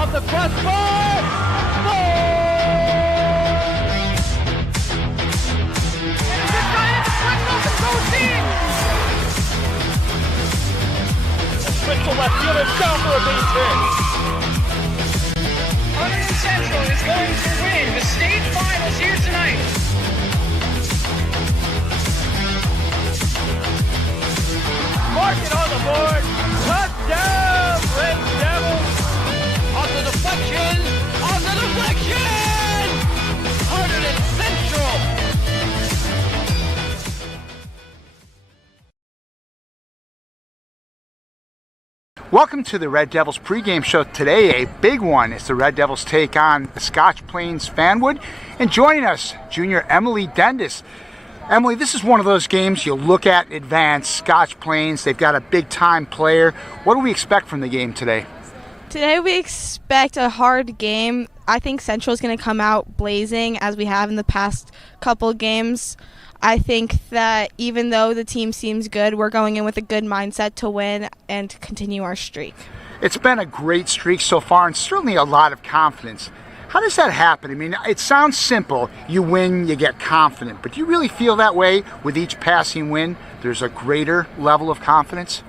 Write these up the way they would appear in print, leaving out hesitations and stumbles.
off the crossbar. Crystal left fielder down for a base hit. Hunterdon Central is going to win the state finals here tonight. Mark it on the board. Touchdown, Red Devils. On the deflection. On the deflection. Hunterdon Central. Welcome to the Red Devils pregame show. Today, a big one. It's the Red Devils take on the Scotch Plains Fanwood. And joining us, junior Emily Dendis. Emily, this is one of those games you look at advance. Scotch Plains, they've got a big-time player. What do we expect from the game today? Today we expect a hard game. I think Central is going to come out blazing as we have in the past couple games. I think that even though the team seems good, we're going in with a good mindset to win and to continue our streak. It's been a great streak so far and certainly a lot of confidence. How does that happen? I mean, it sounds simple. You win, you get confident. But do you really feel that way with each passing win? There's a greater level of confidence?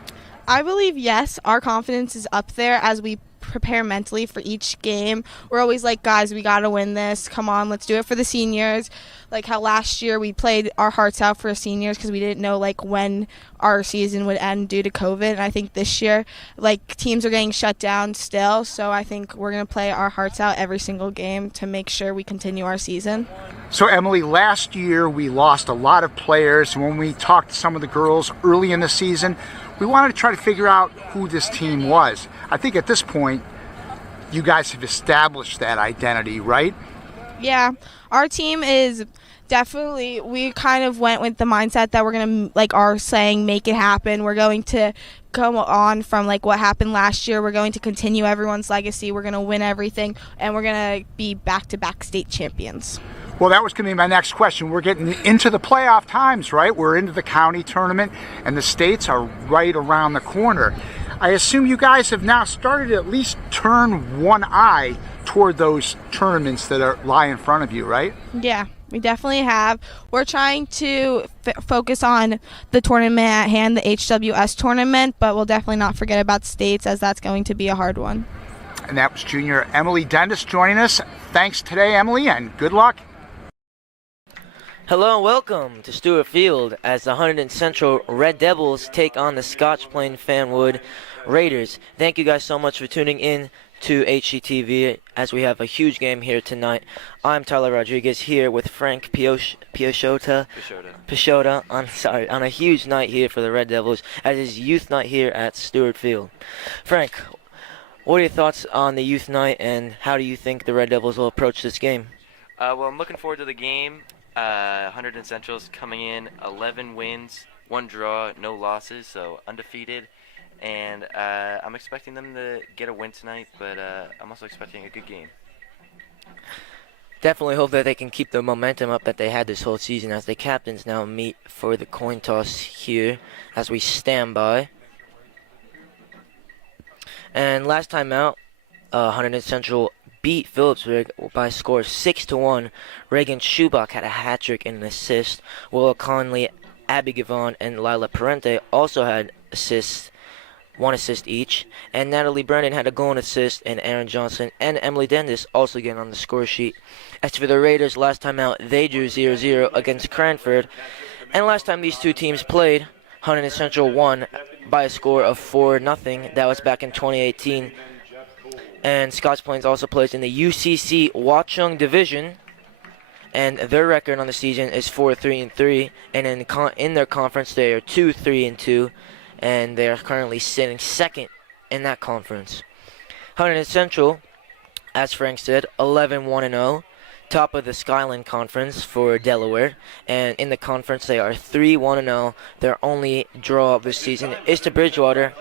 I believe, yes, our confidence is up there as we prepare mentally for each game. We're always like, guys, we got to win this. Come on, let's do it for the seniors. Like how last year we played our hearts out for seniors because we didn't know like when our season would end due to COVID. And I think this year, like teams are getting shut down still. So I think we're going to play our hearts out every single game to make sure we continue our season. So Emily, last year we lost a lot of players. When we talked to some of the girls early in the season, we wanted to try to figure out who this team was. I think at this point, you guys have established that identity, right? Yeah, our team is definitely, we kind of went with the mindset that we're going to, like our saying, make it happen. We're going to come on from like what happened last year. We're going to continue everyone's legacy. We're going to win everything, and we're going to be back-to-back state champions. Well, that was going to be my next question. We're getting into the playoff times, right? We're into the county tournament, and the states are right around the corner. I assume you guys have now started to at least turn one eye toward those tournaments that lie in front of you, right? Yeah, we definitely have. We're trying to focus on the tournament at hand, the HWS tournament, but we'll definitely not forget about states as that's going to be a hard one. And that was junior Emily Dendis joining us. Thanks today, Emily, and good luck. Hello and welcome to Stewart Field as the Hunterdon Central Red Devils take on the Scotch Plains Fanwood Raiders. Thank you guys so much for tuning in to HGTV as we have a huge game here tonight. I'm Tyler Rodriguez here with Frank Pichota on a huge night here for the Red Devils as is youth night here at Stewart Field. Frank, what are your thoughts on the youth night and how do you think the Red Devils will approach this game? Well, I'm looking forward to the game. Hunterdon Central's coming in 11 wins, 1 draw, no losses, so undefeated. And I'm expecting them to get a win tonight, but I'm also expecting a good game. Definitely hope that they can keep the momentum up that they had this whole season as the captains now meet for the coin toss here as we stand by. And last time out, Hunterdon Central beat Phillipsburg by a score of 6-1. Reagan Schubach had a hat trick and an assist. Willa Conley, Abby Gavon, and Lila Parente also had assists, 1 assist each. And Natalie Brennan had a goal and assist, and Aaron Johnson and Emily Dendis also getting on the score sheet. As for the Raiders, last time out, they drew 0-0 against Cranford. And last time these two teams played, Hunterdon Central won by a score of 4-0. That was back in 2018. And Scotch Plains also plays in the UCC Watchung Division, and their record on the season is 4-3-3. And in their conference, they are 2-3-2, and they are currently sitting second in that conference. Hunterdon Central, as Frank said, 11-1-0, top of the Skyline Conference for Delaware, and in the conference they are 3-1-0. Their only draw of this season is to Bridgewater,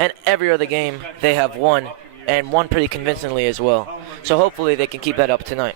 and every other game they have won. And won pretty convincingly as well. So hopefully they can keep that up tonight.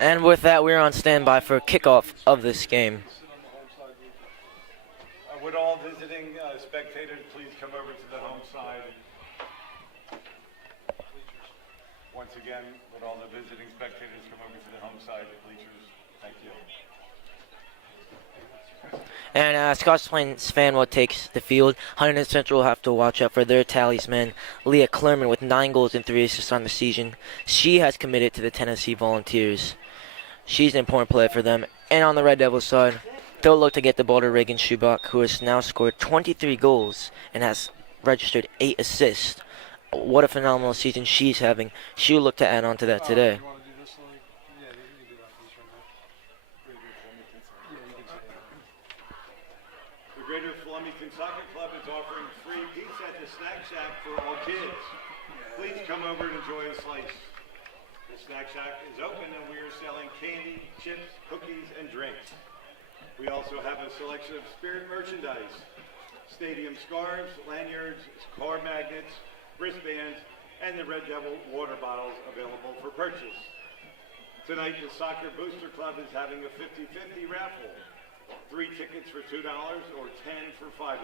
And with that, we're on standby for kickoff of this game. Would all visiting spectators please come over to the home side? Once again, would all the visiting spectators come over to the home side bleachers? Thank you. And Scotch Plains Fanwood takes the field. Hunterdon Central will have to watch out for their talisman, Leah Klerman, with 9 goals and 3 assists on the season. She has committed to the Tennessee Volunteers. She's an important player for them. And on the Red Devils side, they'll look to get the ball to Reagan Schubach, who has now scored 23 goals and has registered 8 assists. What a phenomenal season she's having. She'll look to add on to that today. The Greater Flemington Soccer Club is offering free pizza at the Snack Shack for all kids. Please come over and enjoy a slice. The Snack Shack is open and we are selling candy, chips, cookies, and drinks. We also have a selection of spirit merchandise, stadium scarves, lanyards, car magnets, wristbands, and the Red Devil water bottles available for purchase. Tonight, the Soccer Booster Club is having a 50-50 raffle. 3 tickets for $2 or 10 for $5.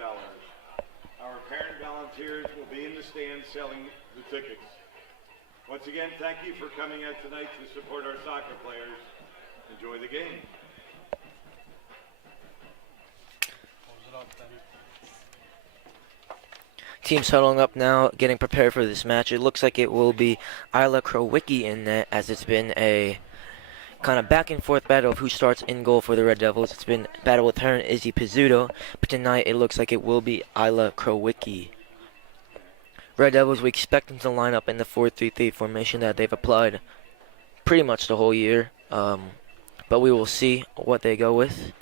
Our parent volunteers will be in the stand selling the tickets. Once again, thank you for coming out tonight to support our soccer players. Enjoy the game. Teams huddling up now, getting prepared for this match. It looks like it will be Isla Krowicki in net, as it's been a kind of back and forth battle of who starts in goal for the Red Devils. It's been a battle with her and Izzy Pizzuto, but tonight it looks like it will be Isla Krowicki. Red Devils, we expect them to line up in the 4-3-3 formation that they've applied pretty much the whole year, but we will see what they go with.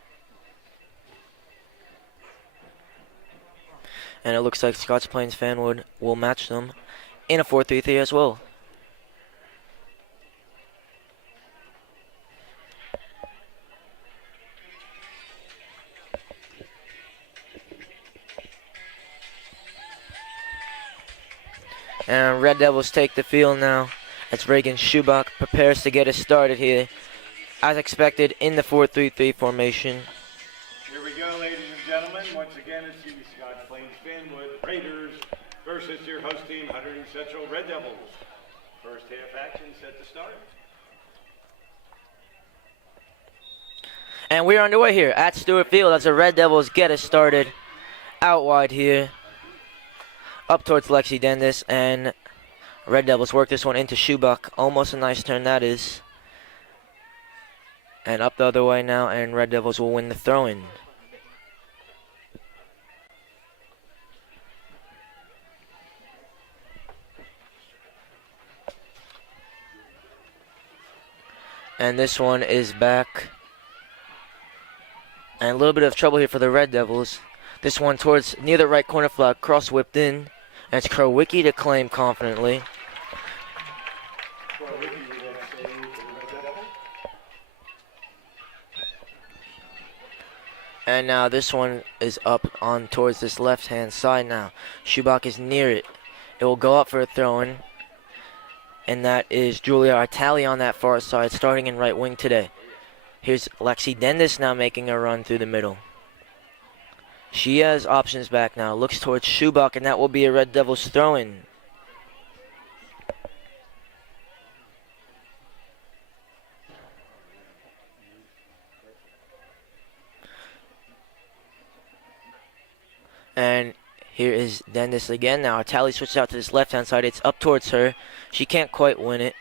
And it looks like Scotch Plains Fanwood will match them in a 4-3-3 as well. And Red Devils take the field now as Reagan Schubach prepares to get us started here, as expected, in the 4-3-3 formation. Here we go, ladies and gentlemen. Once again, it's the Scotch Plains Fanwood Raiders versus your host team, Hunterdon Central Red Devils. First half action set to start. And we're underway here at Stewart Field as the Red Devils get us started out wide here, up towards Lexi Dendis, and Red Devils work this one into Schubach. Almost a nice turn that is. And up the other way now, and Red Devils will win the throw-in. And this one is back. And a little bit of trouble here for the Red Devils. This one towards near the right corner flag, cross whipped in. And it's Krowicki to claim confidently. And now this one is up on towards this left-hand side now. Schubach is near it. It will go up for a throw-in. And that is Julia Artali on that far side, starting in right wing today. Here's Lexi Dendis now making a run through the middle. She has options back now. Looks towards Schubach, and that will be a Red Devils throw-in. And here is Dendis again now. Tally switches out to this left-hand side. It's up towards her. She can't quite win it.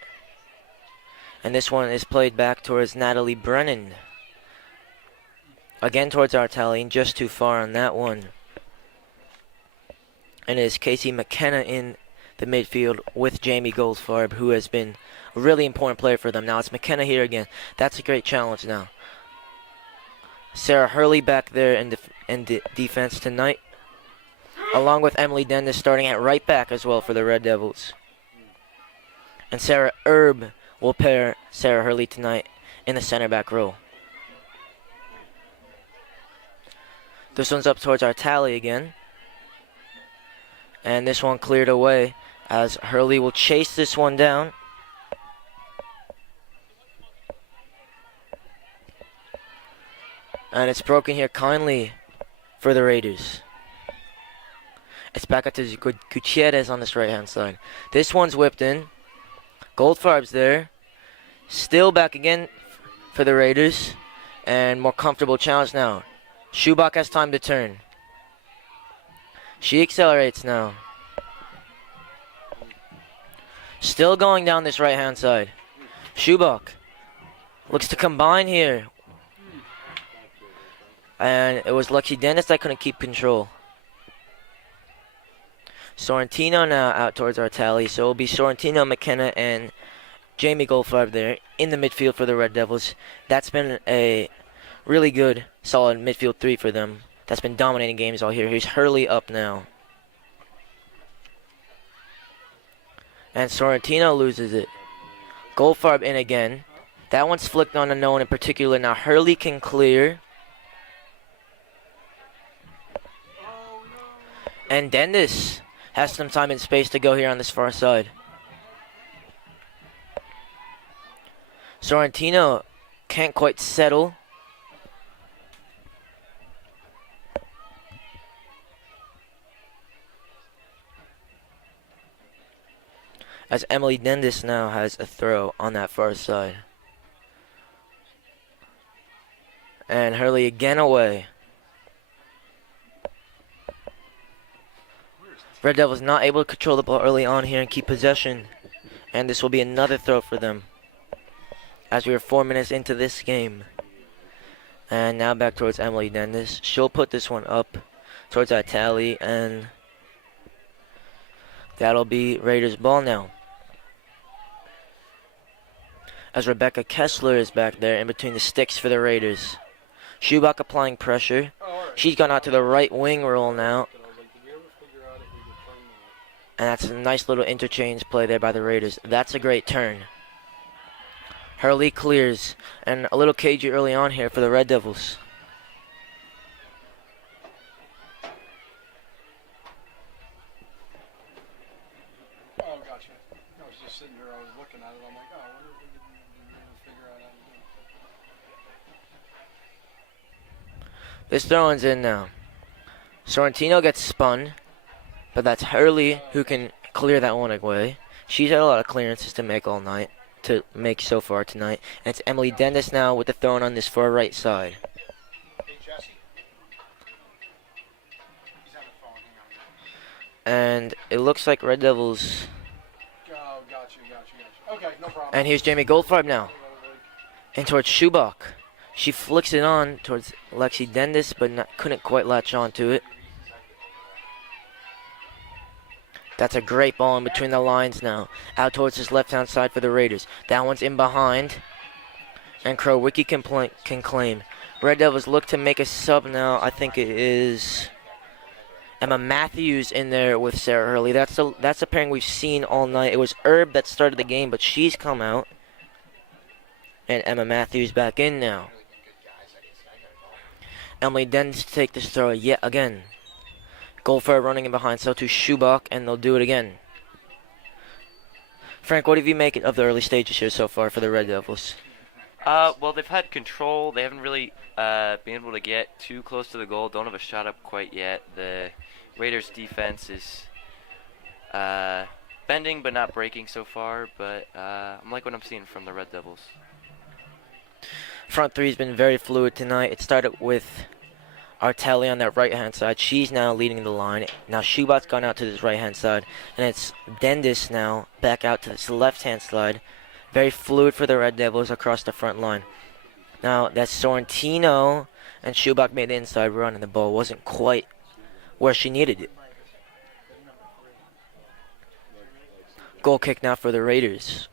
And this one is played back towards Natalie Brennan. Again towards Artali, just too far on that one. And it is Casey McKenna in the midfield with Jamie Goldfarb, who has been a really important player for them. Now it's McKenna here again. That's a great challenge now. Sarah Hurley back there in defense tonight, along with Emily Dendis starting at right back as well for the Red Devils. And Sarah Erb will pair Sarah Hurley tonight in the center back role. This one's up towards Artali again. And this one cleared away as Hurley will chase this one down. And it's broken here kindly for the Raiders. It's back up to Gutierrez on this right-hand side. This one's whipped in. Goldfarb's there. Still back again for the Raiders. And more comfortable challenge now. Schubach has time to turn. She accelerates now. Still going down this right-hand side. Schubach looks to combine here. And it was Lexi Dennis that couldn't keep control. Sorrentino now out towards our tally. So it'll be Sorrentino, McKenna, and Jamie Goldfarb there in the midfield for the Red Devils. That's been a really good, solid midfield three for them. That's been dominating games all here. Here's Hurley up now. And Sorrentino loses it. Goldfarb in again. That one's flicked on to no one in particular. Now Hurley can clear. And Dendis has some time and space to go here on this far side. Sorrentino can't quite settle. As Emily Dendis now has a throw on that far side. And Hurley again away. Red Devils not able to control the ball early on here and keep possession. And this will be another throw for them. As we are 4 minutes into this game. And now back towards Emily Dendis. She'll put this one up towards that tally. And that'll be Raiders ball now. As Rebecca Kessler is back there in between the sticks for the Raiders. Schubach applying pressure. She's gone out to the right wing roll now. And that's a nice little interchange play there by the Raiders. That's a great turn. Hurley clears. And a little cagey early on here for the Red Devils. Oh, gotcha. I was just sitting here, I was looking at it, I'm like, oh, I wonder if we can figure out how to do it. This throw-in's in now. Sorrentino gets spun. But that's Hurley who can clear that one away. She's had a lot of clearances to make all night, to make so far tonight. And it's Emily Dendis now with the throw on this far right side. And it looks like Red Devils. Oh, gotcha. Okay, no problem. And here's Jamie Goldfarb now. And towards Schubach. She flicks it on towards Lexi Dendis, but couldn't quite latch on to it. That's a great ball in between the lines now. Out towards his left-hand side for the Raiders. That one's in behind. And Crowicki can claim. Red Devils look to make a sub now. I think it is Emma Matthews in there with Sarah Hurley. That's a pairing we've seen all night. It was Herb that started the game, but she's come out. And Emma Matthews back in now. Emily Dens to take this throw yet again. Goldfarb running in behind, so to Schubach, and they'll do it again. Frank, what have you make of the early stages here so far for the Red Devils? Well, they've had control. They haven't really been able to get too close to the goal. Don't have a shot up quite yet. The Raiders' defense is bending but not breaking so far. But I'm like what I'm seeing from the Red Devils. Front three has been very fluid tonight. It started with Artelli on that right-hand side. She's now leading the line. Now Schubach's gone out to this right-hand side. And it's Dendis now back out to this left-hand side. Very fluid for the Red Devils across the front line. Now that's Sorrentino, and Schubach made the inside run, and the ball wasn't quite where she needed it. Goal kick now for the Raiders.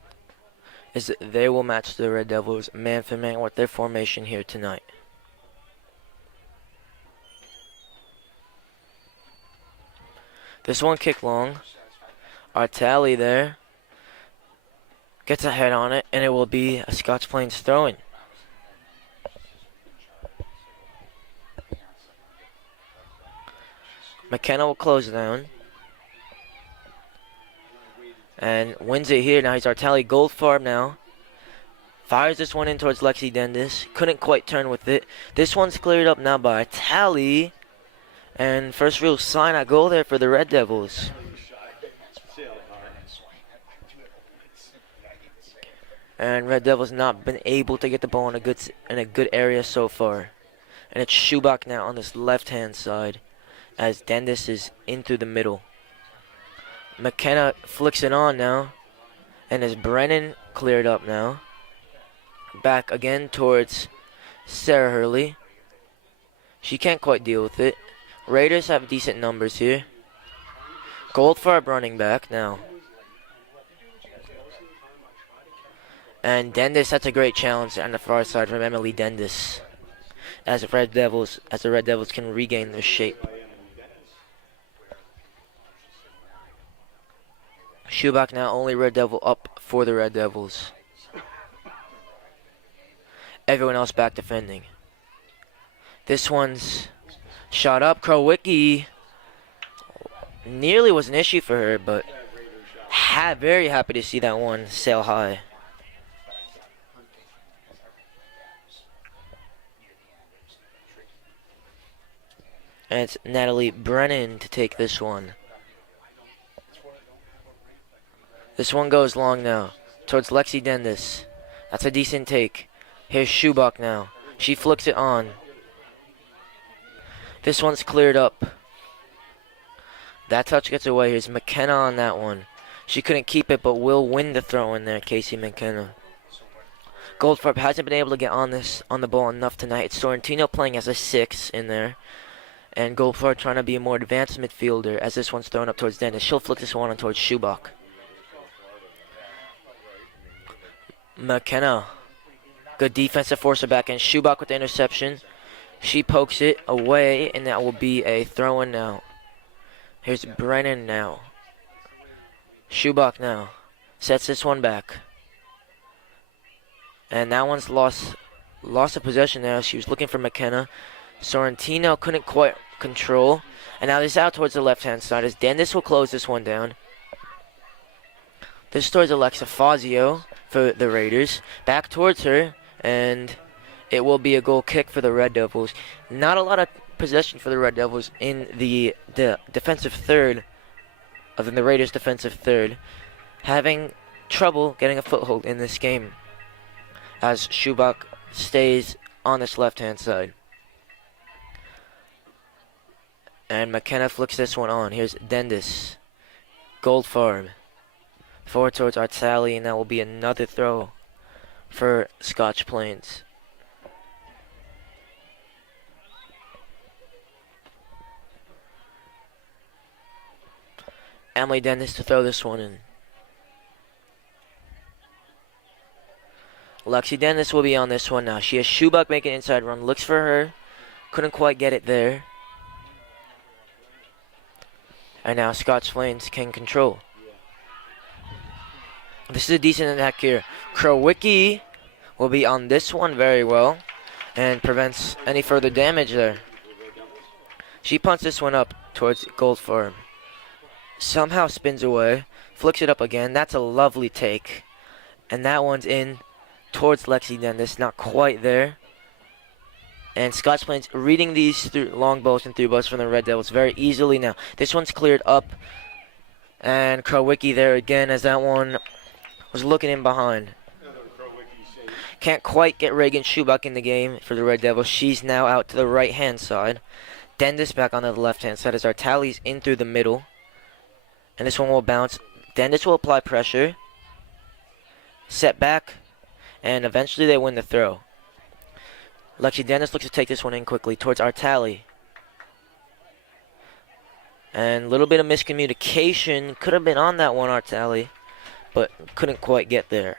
They will match the Red Devils man for man with their formation here tonight. This one kick long. Artelli there. Gets a head on it, and it will be a Scotch Plains throw-in. McKenna will close down. And wins it here. Now he's Artelli. Goldfarb now. Fires this one in towards Lexi Dendis. Couldn't quite turn with it. This one's cleared up now by Tally. And first real sign at goal there for the Red Devils. And Red Devils not been able to get the ball in a good area so far. And it's Schubach now on this left-hand side as Dendis is in through the middle. McKenna flicks it on now. And as Brennan cleared up now. Back again towards Sarah Hurley. She can't quite deal with it. Raiders have decent numbers here. Goldfarb running back now. And Dendis, that's a great challenge on the far side from Emily Dendis. As the Red Devils can regain their shape. Schubach now only Red Devil up for the Red Devils. Everyone else back defending. This one's shot up. Krowicki nearly was an issue for her, but very happy to see that one sail high. And it's Natalie Brennan to take this one. This one goes long now towards Lexi Dendis. That's a decent take. Here's Schubach now. She flicks it on. This one's cleared up. That touch gets away. Here's McKenna on that one. She couldn't keep it, but will win the throw in there, Casey McKenna. Goldfarb hasn't been able to get on the ball enough tonight. It's Sorrentino playing as a 6 in there. And Goldfarb trying to be a more advanced midfielder as this one's thrown up towards Dennis. She'll flick this one on towards Schubach. McKenna. Good defensive forcer back in. Schubach with the interception. She pokes it away, and that will be a throw-in now. Here's Brennan now. Schubach now. Sets this one back. And that one's lost of possession now. She was looking for McKenna. Sorrentino couldn't quite control. And now this out towards the left-hand side as Dendis will close this one down. This towards Alexa Fazio for the Raiders. Back towards her, and it will be a goal kick for the Red Devils. Not a lot of possession for the Red Devils in the defensive third, of the Raiders' defensive third. Having trouble getting a foothold in this game as Schubach stays on this left-hand side. And McKenna flicks this one on. Here's Dendis. Goldfarb. Forward towards Artali, and that will be another throw for Scotch Plains. Emily Dennis to throw this one in. Lexi Dennis will be on this one now. She has Schubach making an inside run. Looks for her. Couldn't quite get it there. And now Scotch Plains can control. This is a decent attack here. Krowicki will be on this one very well and prevents any further damage there. She punts this one up towards Goldfarb. Somehow spins away, flicks it up again. That's a lovely take. And that one's in towards Lexi Dendis, not quite there. And Scotch Plains reading these long balls and through balls from the Red Devils very easily now. This one's cleared up. And Krowicki there again as that one was looking in behind. Can't quite get Reagan Schubach in the game for the Red Devils. She's now out to the right-hand side. Dendis back on the left-hand side as Artali's in through the middle. And this one will bounce. Dendis will apply pressure. Set back. And eventually they win the throw. Lexi Dendis looks to take this one in quickly towards Artali. And a little bit of miscommunication. Could have been on that one, Artali. But couldn't quite get there.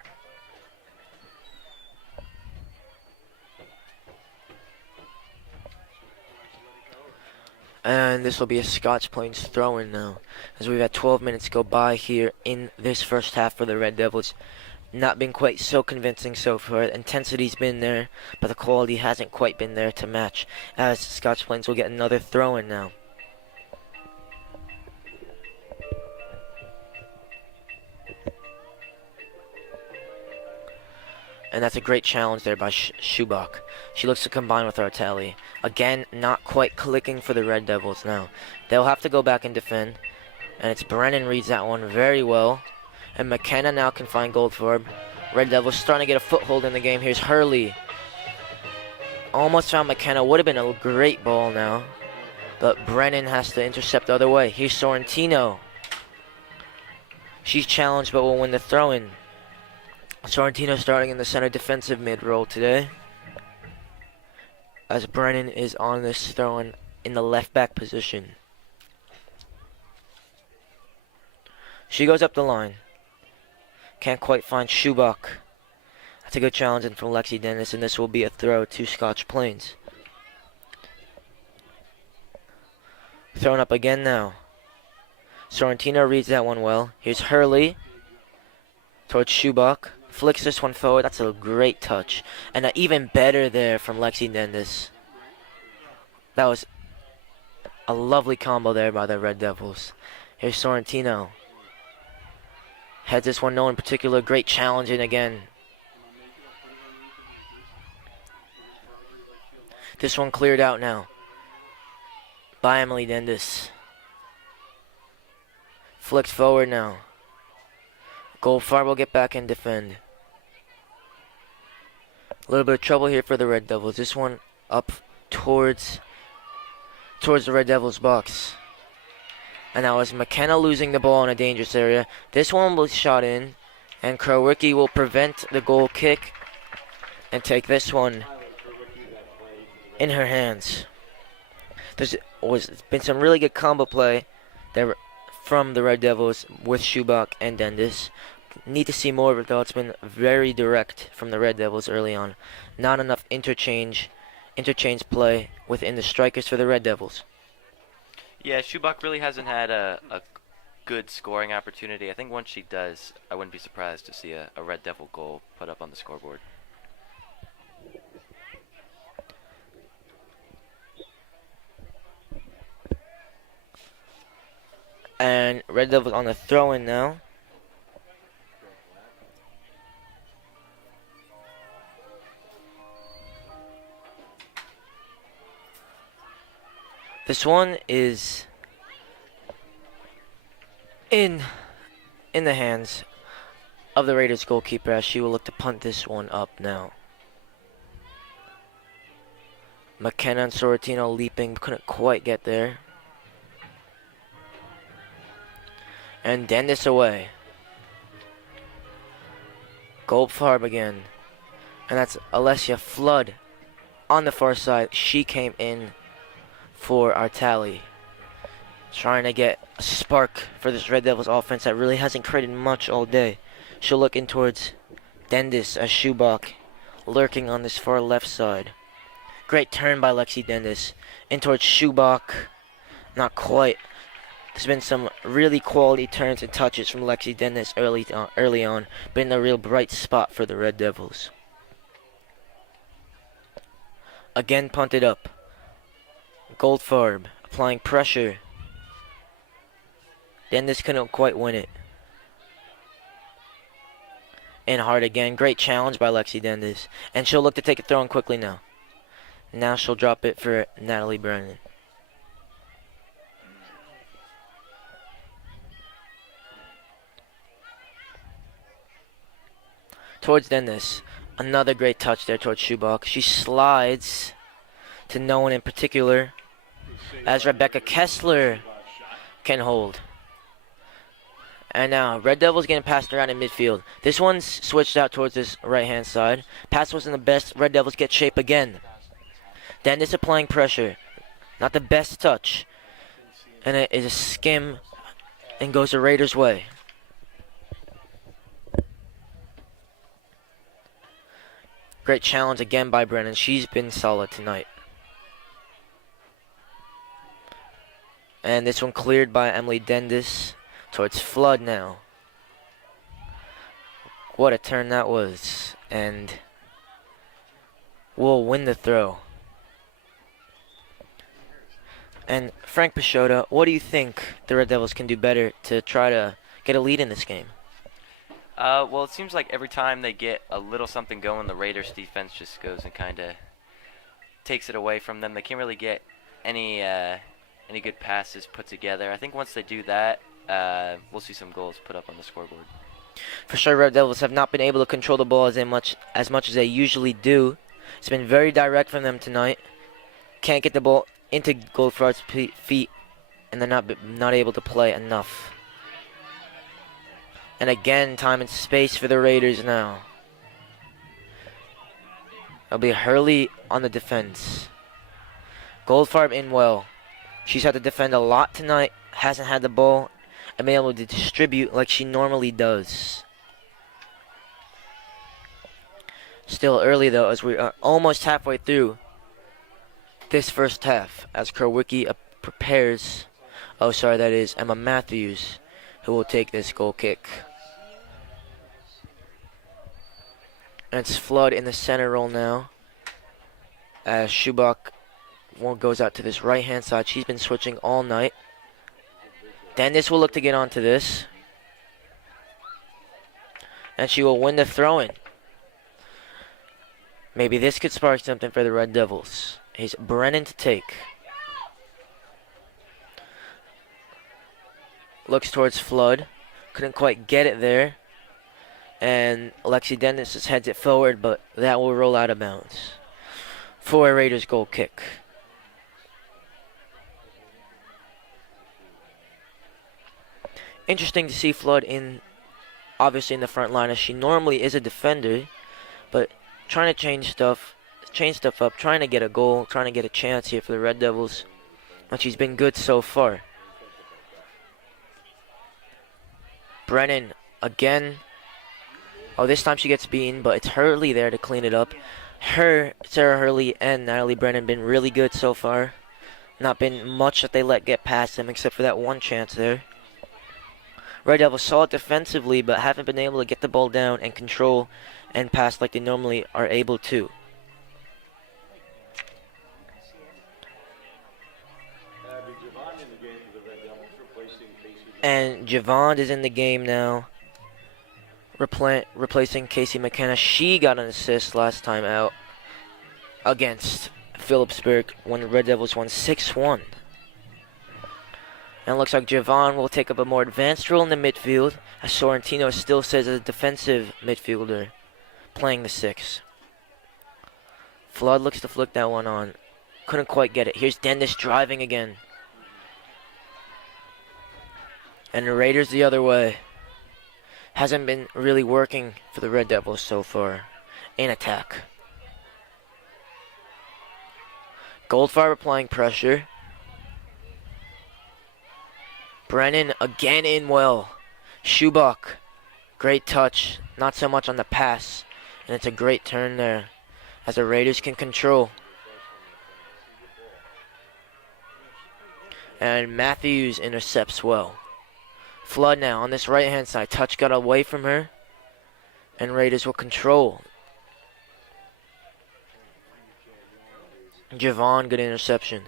And this will be a Scotch Plains throw-in now, as we've had 12 minutes go by here in this first half for the Red Devils. Not been quite so convincing so far. Intensity's been there, but the quality hasn't quite been there to match, as Scotch Plains will get another throw-in now. And that's a great challenge there by Schubach. She looks to combine with Artelli. Again, not quite clicking for the Red Devils now. They'll have to go back and defend. And it's Brennan reads that one very well. And McKenna now can find Goldfarb. Red Devils starting to get a foothold in the game. Here's Hurley. Almost found McKenna. Would have been a great ball now. But Brennan has to intercept the other way. Here's Sorrentino. She's challenged but will win the throw-in. Sorrentino starting in the center defensive mid role today, as Brennan is on this throw-in in the left back position. She goes up the line. Can't quite find Schubach. That's a good challenge in from Lexi Dennis, and this will be a throw to Scotch Plains. Thrown up again now. Sorrentino reads that one well. Here's Hurley towards Schubach. Flicks this one forward. That's a great touch. And even better there from Lexi Dendis. That was a lovely combo there by the Red Devils. Here's Sorrentino. Heads this one, no in particular. Great challenging again. This one cleared out now by Emily Dendis. Flicks forward now. Goldfarb will get back and defend. A little bit of trouble here for the Red Devils. This one up towards the Red Devils box. And now is McKenna losing the ball in a dangerous area. This one was shot in, and Krowicki will prevent the goal kick and take this one in her hands. There's been some really good combo play there from the Red Devils with Schubach and Dendis. Need to see more of it though. It's been very direct from the Red Devils early on. Not enough interchange play within the strikers for the Red Devils. Yeah, Schubach really hasn't had a good scoring opportunity. I think once she does, I wouldn't be surprised to see a Red Devil goal put up on the scoreboard. And Red Devils on the throw-in now. This one is in the hands of the Raiders goalkeeper, as she will look to punt this one up now. McKenna and Sorrentino leaping, couldn't quite get there. And Dendis away. Goldfarb again. And that's Alessia Flood on the far side. She came in for Artelli. Trying to get a spark for this Red Devils offense that really hasn't created much all day. She'll look in towards Dendis as Schubach lurking on this far left side. Great turn by Lexi Dendis. In towards Schubach. Not quite. There's been some really quality turns and touches from Lexi Dendis early on. Been a real bright spot for the Red Devils. Again punted up. Goldfarb applying pressure. Dendis couldn't quite win it. And hard again. Great challenge by Lexi Dendis. And she'll look to take a throw in quickly now. Now she'll drop it for Natalie Brennan. Towards Dendis. Another great touch there towards Schubach. She slides to no one in particular, as Rebecca Kessler can hold. And now Red Devils getting passed around in midfield. This one's switched out towards this right-hand side. Pass wasn't the best. Red Devils get shape again. Dendis applying pressure. Not the best touch. And it is a skim and goes the Raiders' way. Great challenge again by Brennan. She's been solid tonight. And this one cleared by Emily Dendis towards Flood now. What a turn that was. And we'll win the throw. And Frank Peixoto, what do you think the Red Devils can do better to try to get a lead in this game? Well, it seems like every time they get a little something going, the Raiders defense just goes and kind of takes it away from them. They can't really get any good passes put together. I think once they do that, we'll see some goals put up on the scoreboard. For sure, Red Devils have not been able to control the ball as much as they usually do. It's been very direct from them tonight. Can't get the ball into Goldfar's feet, and they're not able to play enough. And again, time and space for the Raiders now. It'll be Hurley on the defense. Goldfarb in well. She's had to defend a lot tonight. Hasn't had the ball and been able to distribute like she normally does. Still early though, as we are almost halfway through this first half. As Kerwicki prepares. Oh, sorry, that is Emma Matthews who will take this goal kick. And it's Flood in the center role now. As Schubach goes out to this right-hand side. She's been switching all night. Dennis will look to get onto this. And she will win the throw-in. Maybe this could spark something for the Red Devils. Here's Brennan to take. Looks towards Flood. Couldn't quite get it there. And Alexi Dennis just heads it forward, but that will roll out of bounds for a Raiders goal kick. Interesting to see Flood obviously in the front line, as she normally is a defender, but trying to change stuff up, trying to get a goal, trying to get a chance here for the Red Devils, and she's been good so far. Brennan again. Oh, this time she gets beaten, but it's Hurley there to clean it up. Sarah Hurley and Natalie Brennan been really good so far. Not been much that they let get past them, except for that one chance there. Red Devils saw it defensively, but haven't been able to get the ball down and control and pass like they normally are able to. And Javon is in the game now, replacing Casey McKenna. She got an assist last time out against Phillipsburg when the Red Devils won 6-1. And it looks like Javon will take up a more advanced role in the midfield, as Sorrentino still says as a defensive midfielder, playing the 6. Flood looks to flick that one on. Couldn't quite get it. Here's Dennis driving again. And the Raiders the other way. Hasn't been really working for the Red Devils so far in attack. Goldfarb applying pressure. Brennan again in well. Schubach, great touch. Not so much on the pass. And it's a great turn there as the Raiders can control. And Matthews intercepts well. Flood now on this right-hand side. Touch got away from her. And Raiders will control. Javon, good interception.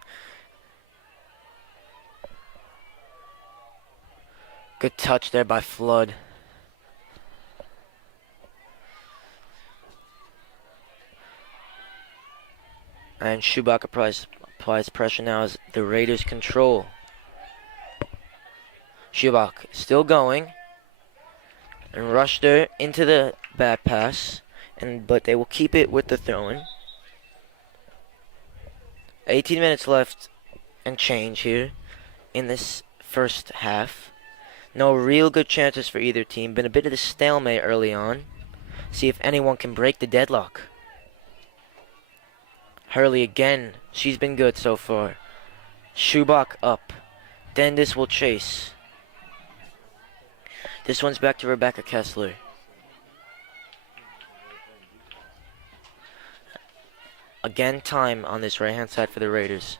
Good touch there by Flood. And Schubach applies pressure now as the Raiders control. Schubach still going. And rushed her into the bad pass. But they will keep it with the throw-in. 18 minutes left and change here in this first half. No real good chances for either team. Been a bit of a stalemate early on. See if anyone can break the deadlock. Hurley again. She's been good so far. Schubach up. Dennis will chase. This one's back to Rebecca Kessler. Again, time on this right-hand side for the Raiders.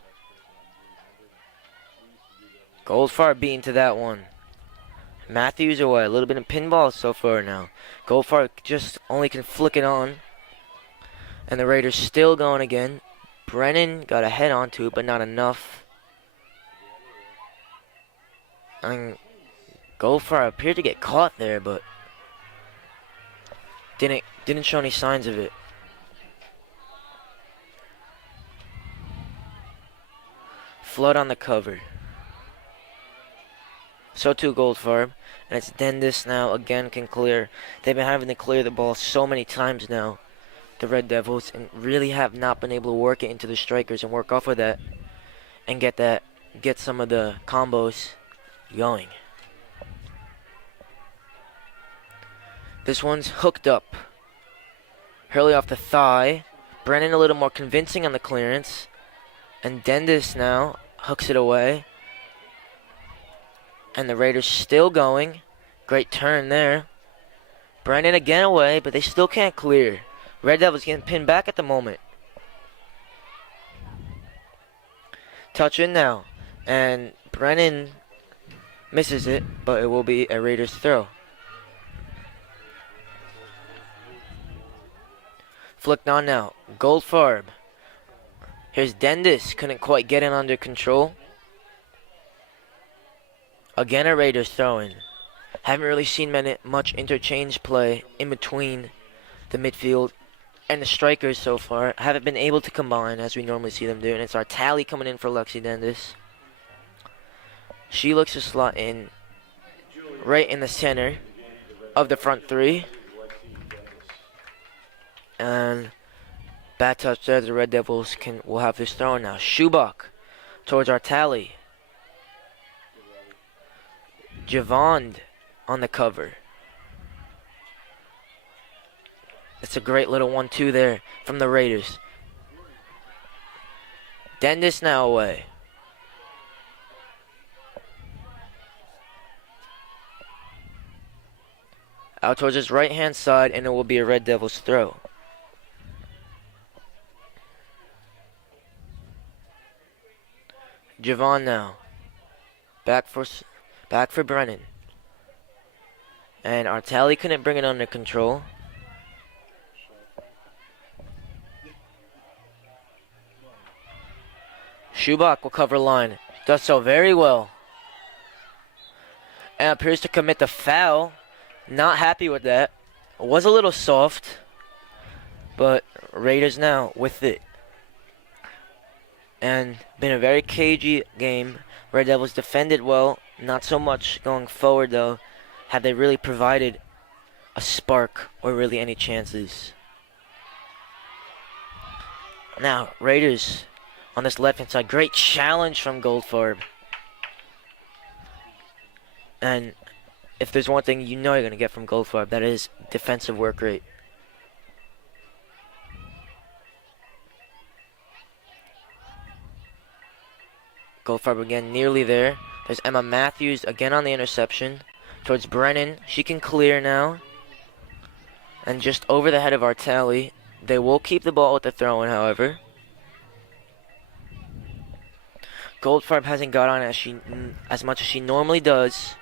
Goldfarb beaten to that one. Matthews away. A little bit of pinball so far now. Goldfarb just only can flick it on. And the Raiders still going again. Brennan got a head onto it, but not enough. And Goldfarb appeared to get caught there, but Didn't show any signs of it. Flood on the cover. So too Goldfarb. And it's Dendis now again can clear. They've been having to clear the ball so many times now, the Red Devils, and really have not been able to work it into the strikers and work off of that and get some of the combos going. This one's hooked up. Hurley off the thigh. Brennan a little more convincing on the clearance. And Dendis now hooks it away. And the Raiders still going. Great turn there. Brennan again away, but they still can't clear. Red Devils getting pinned back at the moment. Touch in now. And Brennan misses it, but it will be a Raiders throw. Flicked on now. Goldfarb. Here's Dendis. Couldn't quite get it under control. Again a Raiders throw-in. Haven't really seen much interchange play in between the midfield and the strikers so far. Haven't been able to combine as we normally see them do. And it's our tally coming in for Lexi Dendis. She looks to slot in right in the center of the front three. And bad touch there. The Red Devils will have this throw now. Schubach towards our tally. Javond on the cover. It's a great little 1-2 there from the Raiders. Dendis now away. Out towards his right-hand side, and it will be a Red Devils throw. Javon now. Back for Brennan. And our tally couldn't bring it under control. Schubach will cover line. Does so very well. And appears to commit the foul. Not happy with that. Was a little soft. But Raiders now with it. And been a very cagey game. Red Devils defended well. Not so much going forward though. Have they really provided a spark or really any chances? Now, Raiders on this left-hand side. Great challenge from Goldfarb. And if there's one thing you know you're going to get from Goldfarb, that is defensive work rate. Goldfarb again nearly there. There's Emma Matthews again on the interception. Towards Brennan. She can clear now. And just over the head of our tally. They will keep the ball with the throw-in, however. Goldfarb hasn't got on as much as she normally does.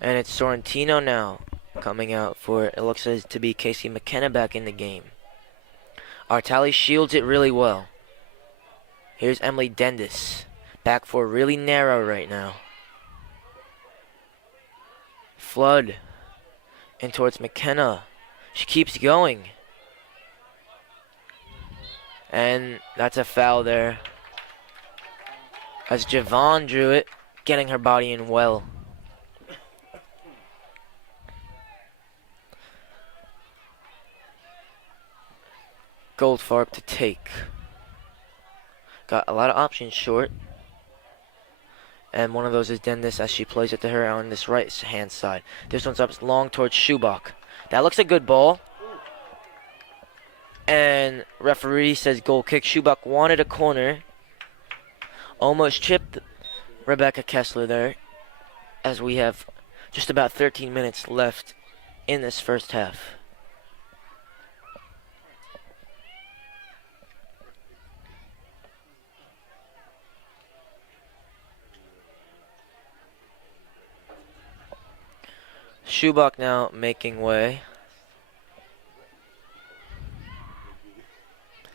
And it's Sorrentino now coming out for, it looks as to be Casey McKenna back in the game. Our tally shields it really well. Here's Emily Dendis. Back four really narrow right now. Flood. In towards McKenna. She keeps going. And that's a foul there. As Javon drew it. Getting her body in well. Goldfarb to take. Got a lot of options short. And one of those is Dendis as she plays it to her on this right hand side. This one's up long towards Schubach. That looks a good ball. And referee says goal kick. Schubach wanted a corner. Almost chipped Rebecca Kessler there. As we have just about 13 minutes left in this first half. Schubach now making way.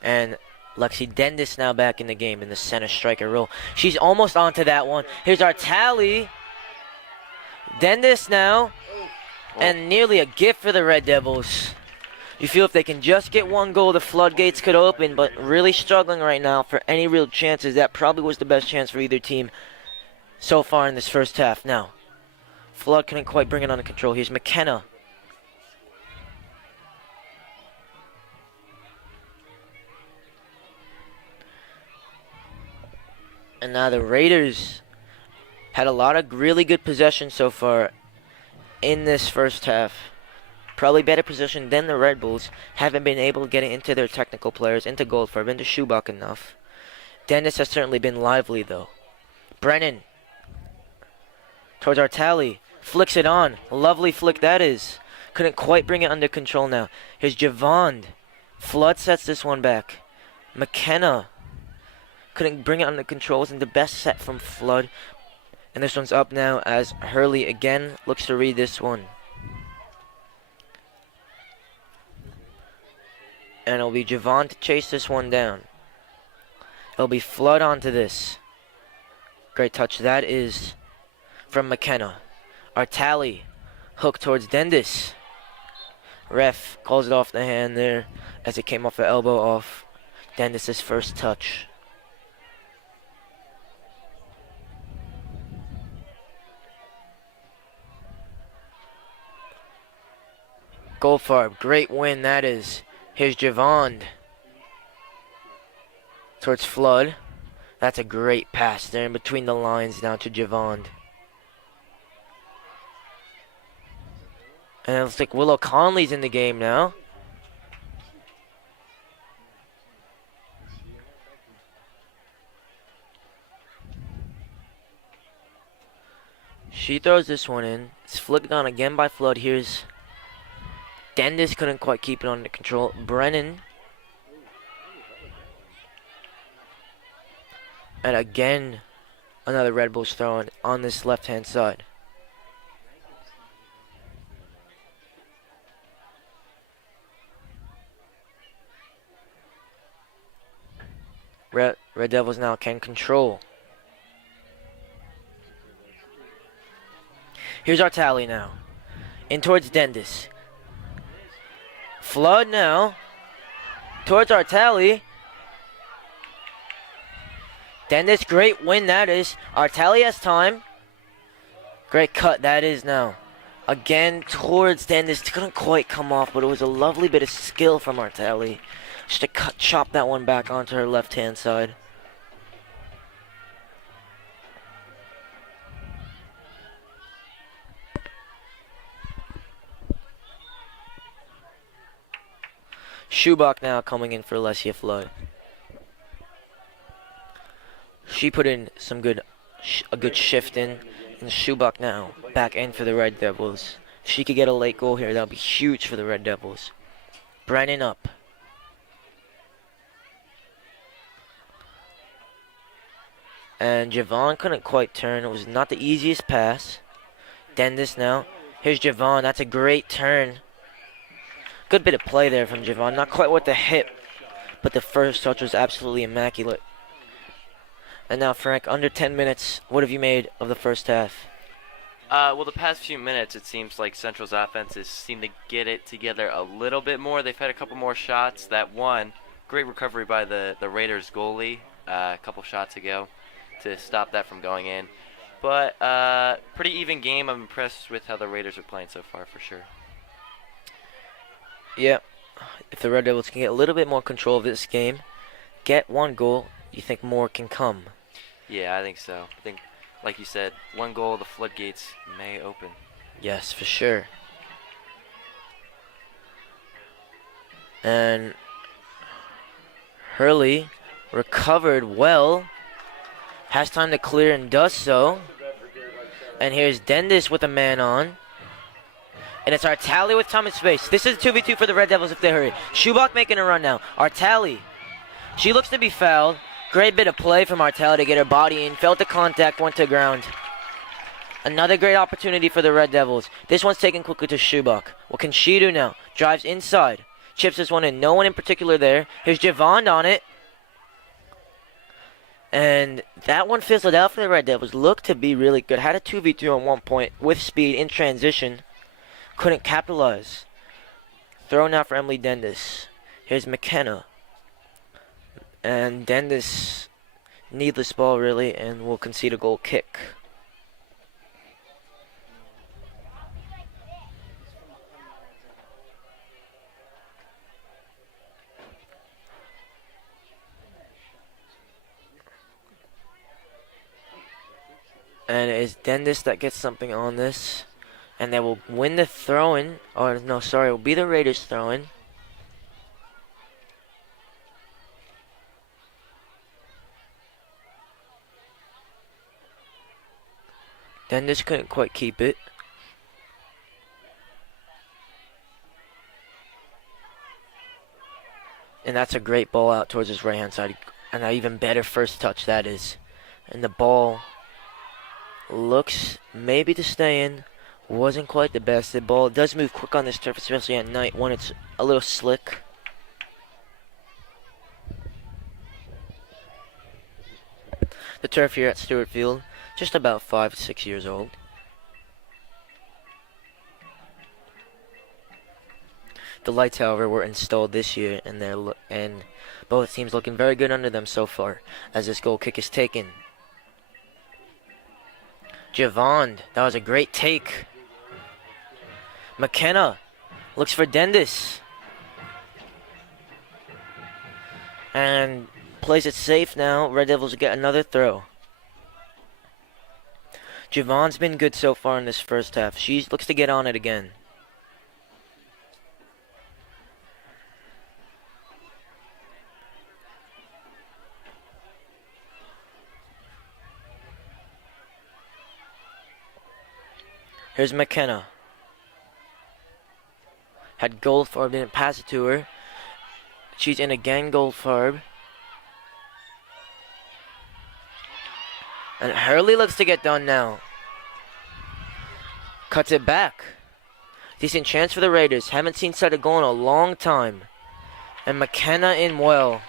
And Lexi Dendis now back in the game in the center striker role. She's almost onto that one. Here's our tally. Dendis now And nearly a gift for the Red Devils. You feel if they can just get one goal, the floodgates could open, but really struggling right now for any real chances. That probably was the best chance for either team so far in this first half. Now, Flood couldn't quite bring it under control. Here's McKenna. And now the Raiders had a lot of really good possession so far in this first half. Probably better position than the Red Bulls. Haven't been able to get it into their technical players, into Goldfarb, into Schubach enough. Dennis has certainly been lively though. Brennan towards Artali. Flicks it on. A lovely flick that is. Couldn't quite bring it under control now. Here's Javond. Flood sets this one back. McKenna couldn't bring it under control. Wasn't the best set from Flood. And this one's up now as Hurley again looks to read this one. And it'll be Javon to chase this one down. It'll be Flood onto this. Great touch. That is from McKenna. Artali. Hook towards Dendis. Ref calls it off the hand there as it came off the elbow off Dendis' first touch. Goldfarb, great win that is. Here's Javond towards Flood. That's a great pass there in between the lines now to Javond. And it looks like Willow Conley's in the game now. She throws this one in. It's flicked on again by Flood. Here's Dendis, couldn't quite keep it under control. Brennan. And again, another Red Bulls throwing on this left-hand side. Red Devils now can control. Here's our tally now. In towards Dendis. Flood now. Towards our tally. Dendis, great win that is. Artali has time. Great cut that is now. Again towards Dendis. Couldn't quite come off, but it was a lovely bit of skill from Artali. Just to chop that one back onto her left-hand side. Schubach now coming in for Alessia Flood. She put in some a good shift in, and Schubach now back in for the Red Devils. If she could get a late goal here, that would be huge for the Red Devils. Brennan up. And Javon couldn't quite turn. It was not the easiest pass. Dendis now. Here's Javon. That's a great turn. Good bit of play there from Javon. Not quite with the hip, but the first touch was absolutely immaculate. And now, Frank, under 10 minutes, what have you made of the first half? Well, the past few minutes, it seems like Central's offenses seem to get it together a little bit more. They've had a couple more shots. That one, great recovery by the Raiders goalie a couple shots ago to stop that from going in. But pretty even game. I'm impressed with how the Raiders are playing so far, for sure. Yeah, if the Red Devils can get a little bit more control of this game, get one goal, you think more can come? Yeah, I think so. I think, like you said, one goal, the floodgates may open. Yes, for sure. And Hurley recovered well. Has time to clear and does so. And here's Dendis with a man on. And it's Artali with time and space. This is 2v2 for the Red Devils if they hurry. Schubach making a run now. Artali. She looks to be fouled. Great bit of play from Artali to get her body in. Felt the contact, went to ground. Another great opportunity for the Red Devils. This one's taken quickly to Schubach. What can she do now? Drives inside. Chips this one in. No one in particular there. Here's Javond on it. And that one fizzled out for the Red Devils. Looked to be really good. Had a 2v3 on one point with speed in transition. Couldn't capitalize. Throw now for Emily Dendis. Here's McKenna. And Dendis, needless ball really, and will concede a goal kick. And it is Dendis that gets something on this. And they will win the throw-in. Or, no, sorry, it will be the Raiders throw-in. Dendis couldn't quite keep it. And that's a great ball out towards his right-hand side. And an even better first touch that is. And the ball looks maybe to stay in. Wasn't quite the best. The ball does move quick on this turf, especially at night when it's a little slick. The turf here at Stewart Field, just about 5 to 6 years old. The lights, however, were installed this year, and both teams looking very good under them so far, as this goal kick is taken. Javon, that was a great take. McKenna looks for Dendis. And plays it safe now. Red Devils get another throw. Javon's been good so far in this first half. She looks to get on it again. Here's McKenna. Had Goldfarb, didn't pass it to her. She's in again, Goldfarb. And Hurley looks to get done now. Cuts it back. Decent chance for the Raiders. Haven't seen such a goal in a long time. And McKenna in well.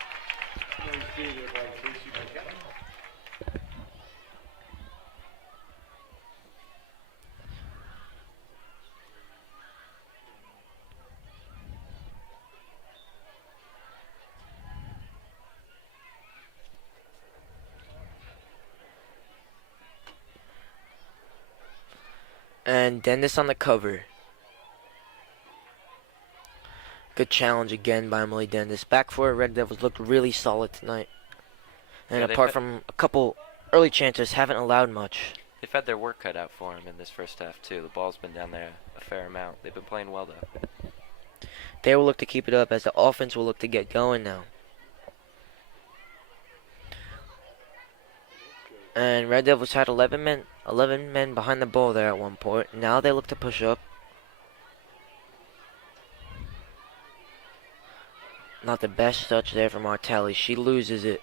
And Dendis on the cover. Good challenge again by Emily Dendis. Back four Red Devils looked really solid tonight. And Yeah, apart from a couple early chances, haven't allowed much. They've had their work cut out for them in this first half, too. The ball's been down there a fair amount. They've been playing well, though. They will look to keep it up as the offense will look to get going now. And Red Devils had 11 men behind the ball there at one point. Now they look to push up. Not the best touch there from Martelli. She loses it.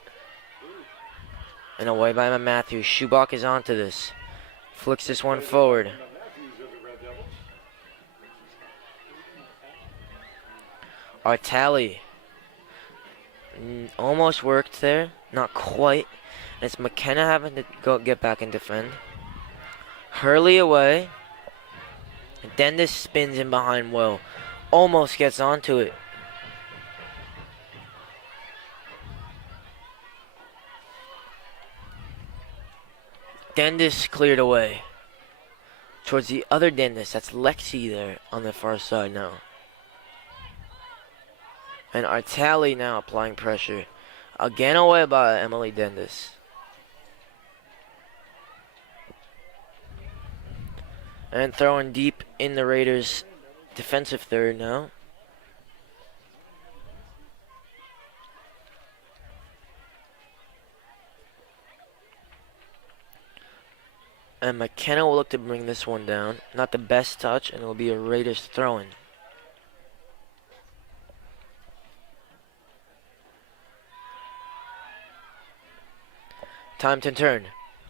And away by Matthews. Schubach is onto this. Flicks this one forward. Artali. Almost worked there. Not quite. It's McKenna having to get back and defend. Hurley away. Dendis spins in behind Will. Almost gets onto it. Dendis cleared away. Towards the other Dendis. That's Lexi there on the far side now. And Artali now applying pressure. Again away by Emily Dendis. And throwing deep in the Raiders' defensive third now. And McKenna will look to bring this one down. Not the best touch, and it will be a Raiders throw-in. Time to turn.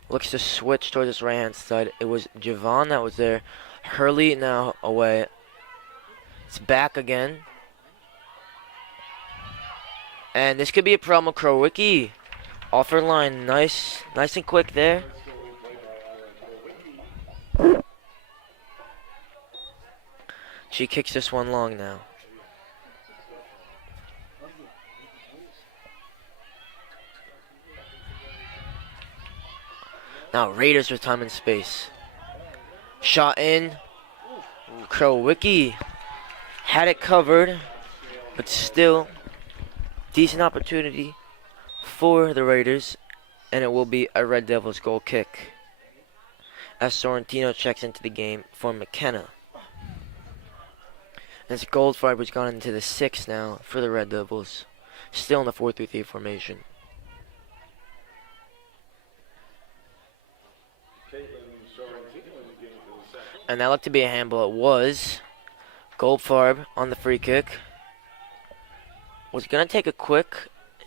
Looks to switch towards his right-hand side. It was Javon that was there. Hurley now away. It's back again. And this could be a problem. Krowicki off her line. Nice and quick there. She kicks this one long now. Now Raiders with time and space. Shot in. Krowicki had it covered, but still decent opportunity for the Raiders, and it will be a Red Devils goal kick as Sorrentino checks into the game for McKenna. As Goldfarber's gone into the 6th now for the Red Devils, still in the 4-3-3 formation. And that looked to be a handball. It was. Goldfarb on the free kick. Was going to take a quick.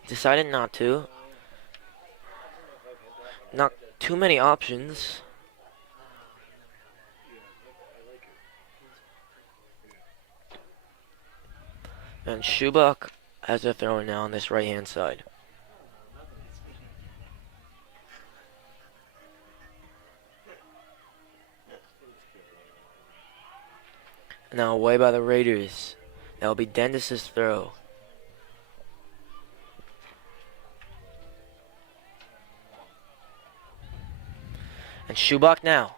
Decided not to. Not too many options. And Schubach has a throw now on this right-hand side. Now away by the Raiders. That'll be Dendis' throw. And Schubach now.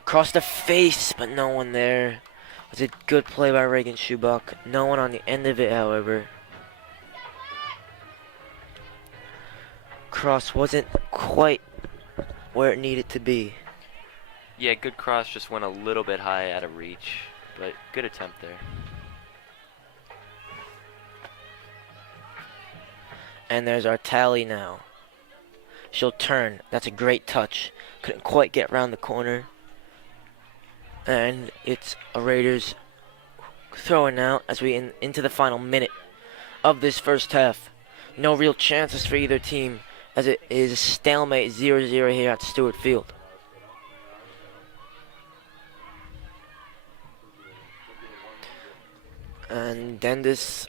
Across the face, but no one there. It was a good play by Reagan Schubach. No one on the end of it, however. Cross wasn't quite where it needed to be. Yeah, good cross, just went a little bit high out of reach, but good attempt there. And there's our tally now. She'll turn. That's a great touch. Couldn't quite get around the corner. And it's a Raiders throwing out as we into the final minute of this first half. No real chances for either team as it is a stalemate 0-0 here at Stewart Field. And Dendis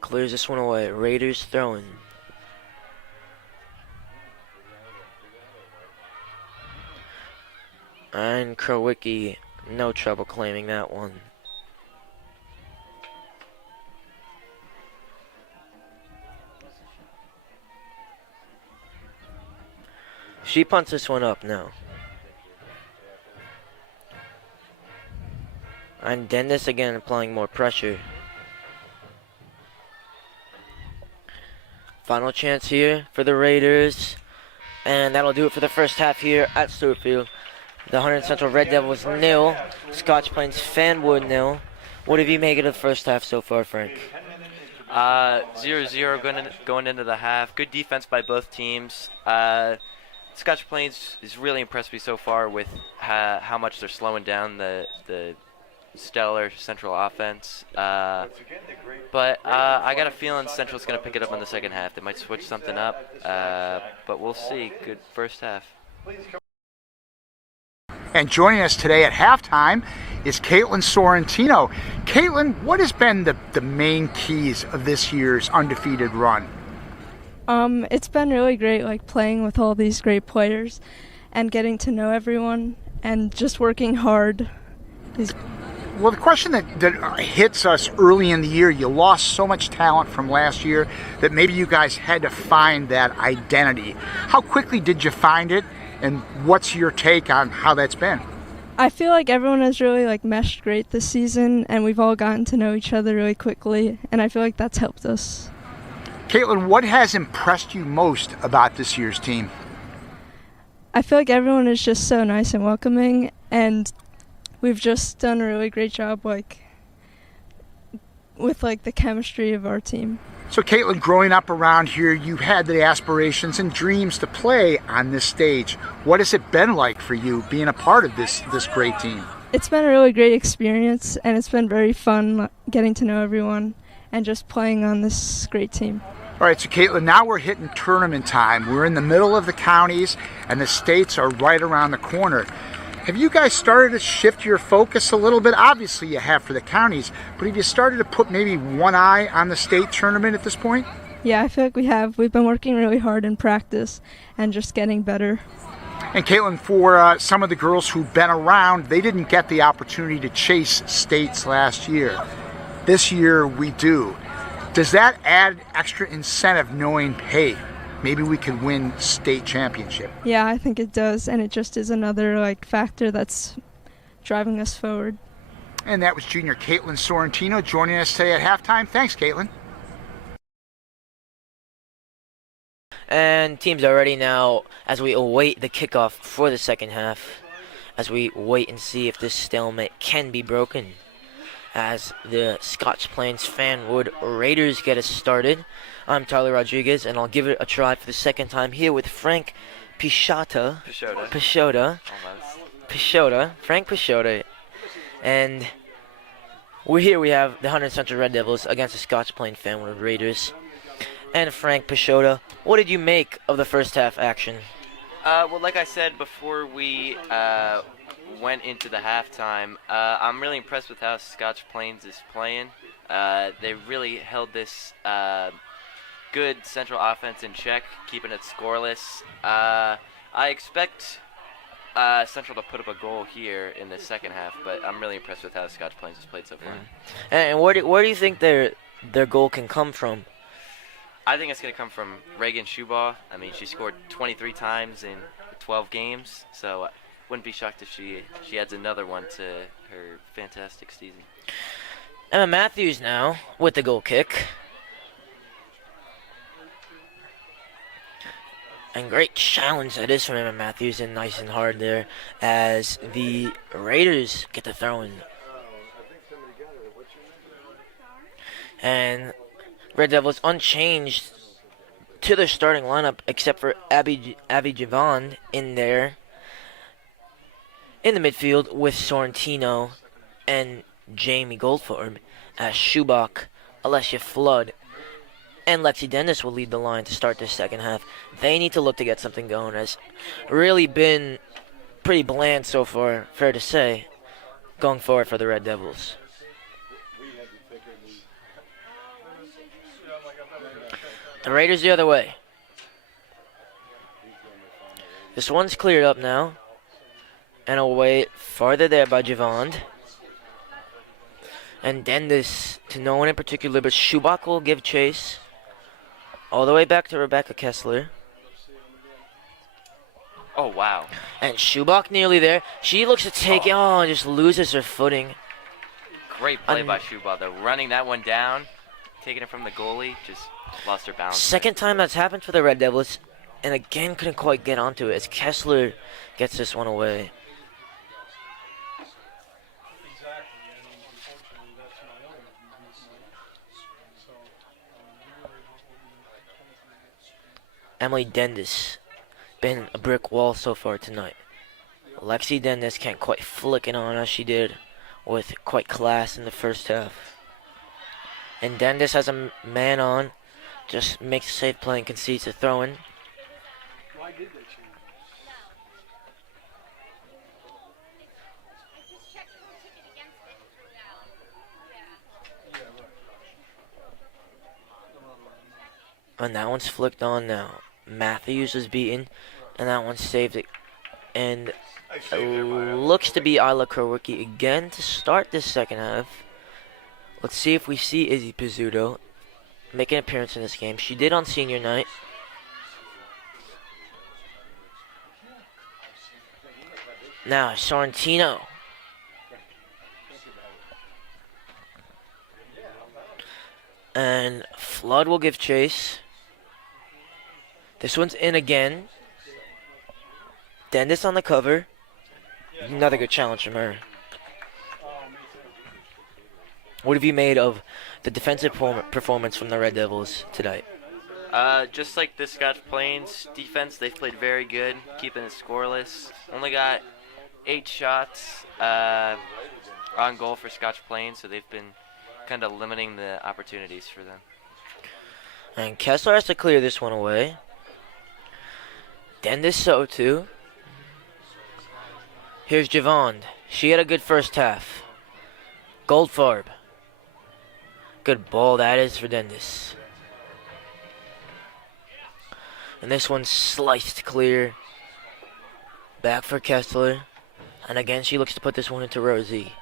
clears this one away. Raiders throwing. And Krowicki, no trouble claiming that one. She punts this one up now. And Dendis again applying more pressure. Final chance here for the Raiders. And that'll do it for the first half here at Stewart Field. The Hunterdon Central Red Devils 0. Scotch Plains Fanwood 0. What have you made of the first half so far, Frank? 0-0 going into the half. Good defense by both teams. Scotch Plains has really impressed me so far with how much they're slowing down the stellar Central offense. But I got a feeling Central's going to pick it up in the second half. They might switch something up, but we'll see. Good first half. And joining us today at halftime is Caitlin Sorrentino. Caitlin, what has been the main keys of this year's undefeated run? It's been really great, like playing with all these great players and getting to know everyone and just working hard. Well, the question that hits us early in the year, you lost so much talent from last year that maybe you guys had to find that identity. How quickly did you find it, and what's your take on how that's been? I feel like everyone has really meshed great this season, and we've all gotten to know each other really quickly, and I feel like that's helped us. Caitlin, what has impressed you most about this year's team? I feel like everyone is just so nice and welcoming, and we've just done a really great job with the chemistry of our team. So Caitlin, growing up around here, you've had the aspirations and dreams to play on this stage. What has it been like for you being a part of this great team? It's been a really great experience, and it's been very fun getting to know everyone and just playing on this great team. All right, so Caitlin, now we're hitting tournament time. We're in the middle of the counties, and the states are right around the corner. Have you guys started to shift your focus a little bit? Obviously you have for the counties, but have you started to put maybe one eye on the state tournament at this point? Yeah, I feel like we have. We've been working really hard in practice and just getting better. And Caitlin, for some of the girls who've been around, they didn't get the opportunity to chase states last year. This year we do. Does that add extra incentive knowing, hey, maybe we could win state championship? Yeah, I think it does, and it just is another factor that's driving us forward. And that was junior Caitlin Sorrentino joining us today at halftime. Thanks, Caitlin. And teams are ready now as we await the kickoff for the second half, as we wait and see if this stalemate can be broken. As the Scotch Plains Fanwood Raiders get us started. I'm Tyler Rodriguez, and I'll give it a try for the second time here with Frank Pichota. Frank Pichota. And we have the Hunterdon Central Red Devils against the Scotch Plains Fanwood Raiders. And Frank Pichota, what did you make of the first half action? Well, like I said before we went into the halftime, I'm really impressed with how Scotch Plains is playing. They really held this good central offense in check, keeping it scoreless. I expect Central to put up a goal here in the second half, but I'm really impressed with how Scotch Plains has played so far. And where do you think their goal can come from? I think it's going to come from Reagan Schubaugh. I mean, she scored 23 times in 12 games, so wouldn't be shocked if she adds another one to her fantastic season. Emma Matthews now with the goal kick. And great challenge that is from Emma Matthews, and nice and hard there as the Raiders get the throw in. And Red Devils unchanged to their starting lineup except for Abby Javon in there in the midfield with Sorrentino and Jamie Goldfarb as Schubach, Alessia Flood, and Lexi Dennis will lead the line to start this second half. They need to look to get something going. It's really been pretty bland so far, fair to say, going forward for the Red Devils. The Raiders the other way. This one's cleared up now. And away farther there by Javon. And then this to no one in particular, but Schubach will give chase. All the way back to Rebecca Kessler. Oh, wow. And Schubach nearly there. She looks to take it. Oh, and just loses her footing. Great play by Schubach, though. Running that one down, taking it from the goalie, just lost her balance. Second time that's happened for the Red Devils. And again, couldn't quite get onto it as Kessler gets this one away. Emily Dendis, been a brick wall so far tonight. Lexi Dendis can't quite flick it on as she did with quite class in the first half. And Dendis has a man on, just makes a safe play and concedes a throw-in. Why did they change? And that one's flicked on now. Matthews is beaten, and that one saved it. And looks to be Isla Kerwicki again to start this second half. Let's see if we see Izzy Pizzuto make an appearance in this game. She did on senior night. Now, Sorrentino. And Flood will give chase. This one's in again. Dendis on the cover. Another good challenge from her. What have you made of the defensive performance from the Red Devils tonight? Just like the Scotch Plains defense, they've played very good, keeping it scoreless. Only got 8 shots on goal for Scotch Plains, so they've been kind of limiting the opportunities for them. And Kessler has to clear this one away. Dendis so too. Here's Javon. She had a good first half. Goldfarb. Good ball that is for Dendis. And this one's sliced clear. Back for Kessler. And again, she looks to put this one into Rosie.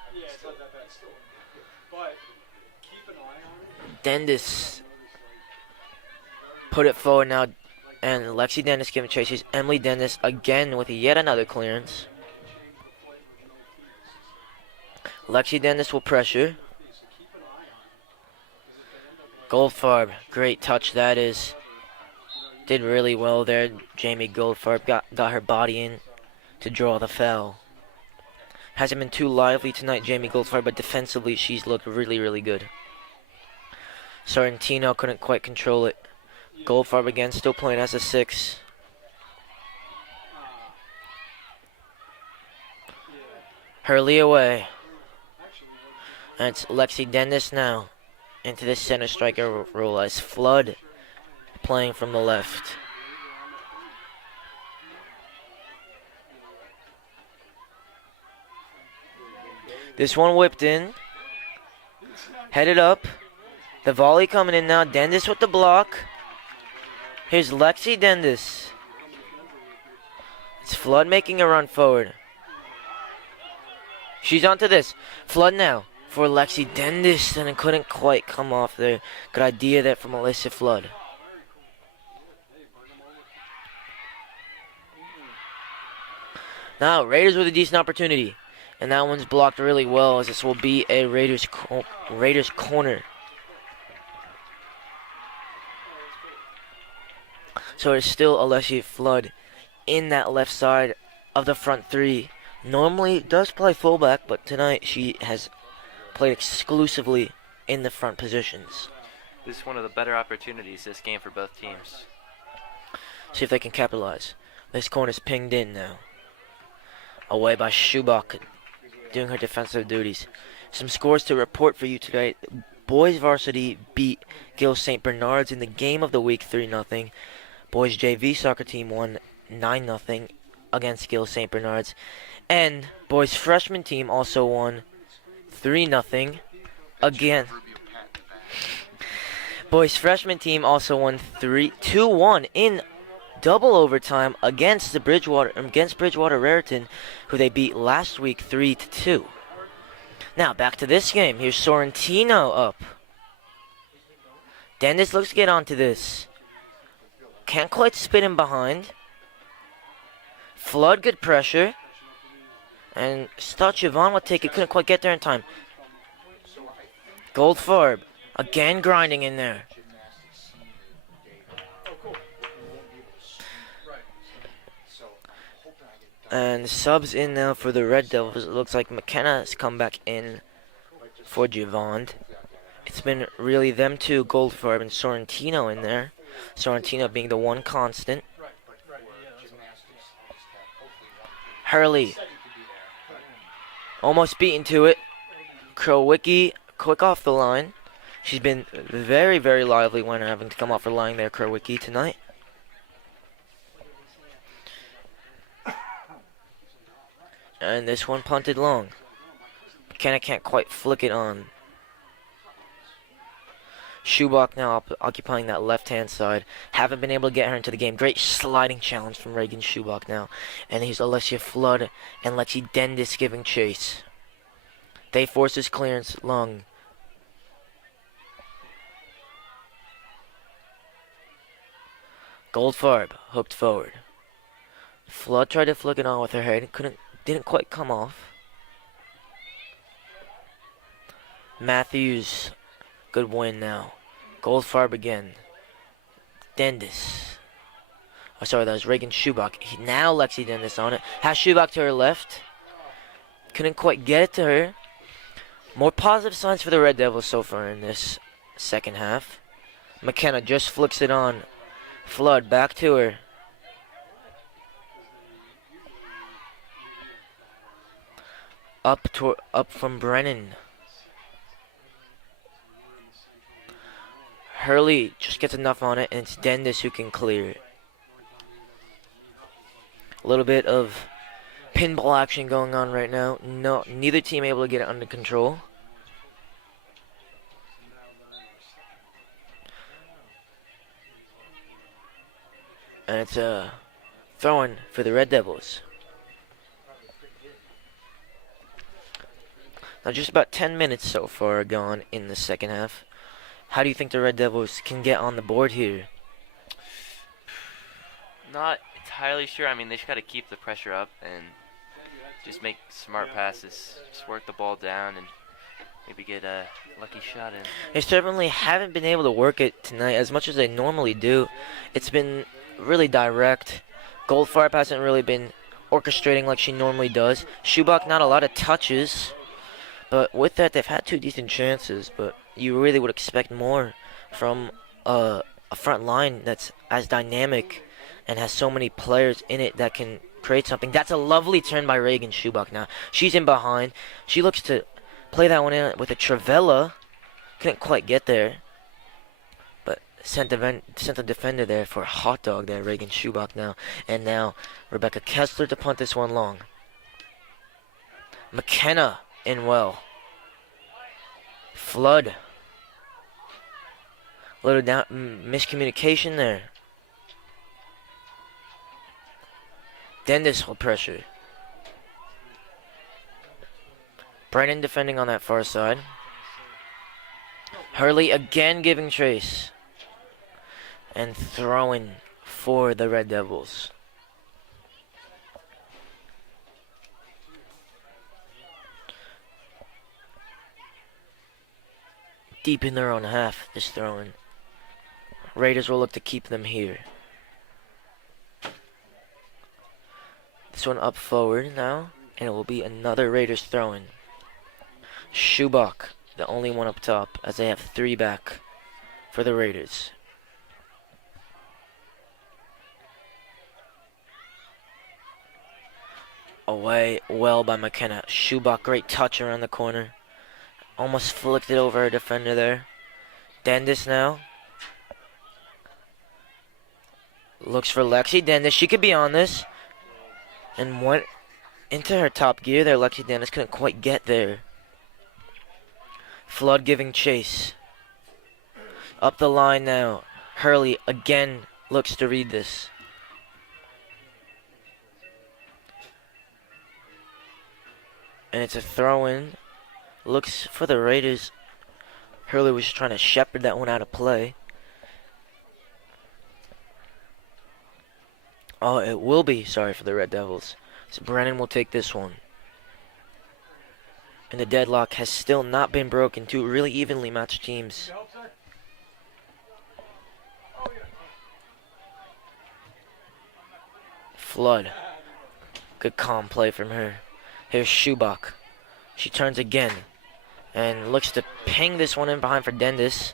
Dendis put it forward now. And Lexi Dendis giving chases. Emily Dendis again with yet another clearance. Lexi Dendis will pressure. Goldfarb, great touch that is. Did really well there. Jamie Goldfarb got her body in to draw the foul. Hasn't been too lively tonight, Jamie Goldfarb, but defensively she's looked really, really good. Sorrentino couldn't quite control it. Goldfarb again, still playing as a 6. Hurley away. And it's Lexi Dendis now into the center striker role as Flood playing from the left. This one whipped in. Headed up. The volley coming in now. Dendis with the block. Here's Lexi Dendis. It's Flood making a run forward. She's onto this. Flood now for Lexi Dendis, and it couldn't quite come off there. Good idea there from Alyssa Flood. Now, Raiders with a decent opportunity. And that one's blocked really well, as this will be a Raiders corner. So it's still Alessia Flood in that left side of the front 3. Normally does play fullback, but tonight she has played exclusively in the front positions. This is one of the better opportunities this game for both teams. See if they can capitalize. This corner's pinged in now. Away by Schubach, doing her defensive duties. Some scores to report for you today. Boys varsity beat Gill St. Bernard's in the game of the week 3-0. Boys JV soccer team won 9-0 against Gill St. Bernard's. And boys freshman team also won 3-0 again. Boys freshman team also won 2-1 in double overtime against Bridgewater Raritan, who they beat last week 3-2. Now back to this game. Here's Sorrentino up. Dendis looks to get onto this. Can't quite spin him behind. Flood, good pressure. And thought Siobhan would take it. Couldn't quite get there in time. Goldfarb. Again grinding in there. And subs in now for the Red Devils. It looks like McKenna has come back in for Javon. It's been really them two, Goldfarb and Sorrentino in there. Sorrentino being the one constant. Hurley. Almost beaten to it. Krowicki quick off the line. She's been very, very lively when having to come off her line there, Krowicki, tonight. And this one punted long. McKenna can't quite flick it on. Schubach now occupying that left-hand side. Haven't been able to get her into the game. Great sliding challenge from Reagan Schubach now. And here's Alessia Flood and Lexi Dendis giving chase. They force his clearance long. Goldfarb hooked forward. Flood tried to flick it on with her head. Didn't quite come off. Matthews, good win now. Goldfarb again. Dendis. Oh, sorry, that was Reagan Schubach. Now Lexi Dendis on it. Has Schubach to her left. Couldn't quite get it to her. More positive signs for the Red Devils so far in this second half. McKenna just flicks it on. Flood back to her. Up from Brennan. Hurley just gets enough on it, and it's Dendis who can clear it. A little bit of pinball action going on right now. No, neither team able to get it under control. And it's a throw-in for the Red Devils. Now just about 10 minutes so far gone in the second half. How do you think the Red Devils can get on the board here? Not entirely sure. I mean, they just got to keep the pressure up and just make smart passes. Just work the ball down and maybe get a lucky shot in. They certainly haven't been able to work it tonight as much as they normally do. It's been really direct. Goldfarb hasn't really been orchestrating like she normally does. Schubach, not a lot of touches. But with that, they've had 2 decent chances. But you really would expect more from a front line that's as dynamic and has so many players in it that can create something. That's a lovely turn by Reagan Schubach now. She's in behind. She looks to play that one in with a Travella. Couldn't quite get there. But sent the defender there for a hot dog there, Reagan Schubach now. And now Rebecca Kessler to punt this one long. McKenna in well. Flood. Little down miscommunication there. Then this whole pressure. Brennan defending on that far side. Hurley again giving chase. And throwing for the Red Devils. Deep in their own half, this throwing. Raiders will look to keep them here. This one up forward now, and it will be another Raiders throwing. Schubach, the only one up top, as they have 3 back for the Raiders. Away well by McKenna. Schubach, great touch around the corner. Almost flicked it over her defender there. Dendis now. Looks for Lexi Dendis. She could be on this. And went into her top gear there. Lexi Dendis couldn't quite get there. Flood giving chase. Up the line now. Hurley again looks to read this. And it's a throw-in. Looks for the Raiders. Hurley was trying to shepherd that one out of play. Oh, it will be, sorry, for the Red Devils. So Brennan will take this one. And the deadlock has still not been broken. 2 really evenly matched teams. Flood. Good calm play from her. Here's Schubach. She turns again. And looks to ping this one in behind for Dendis.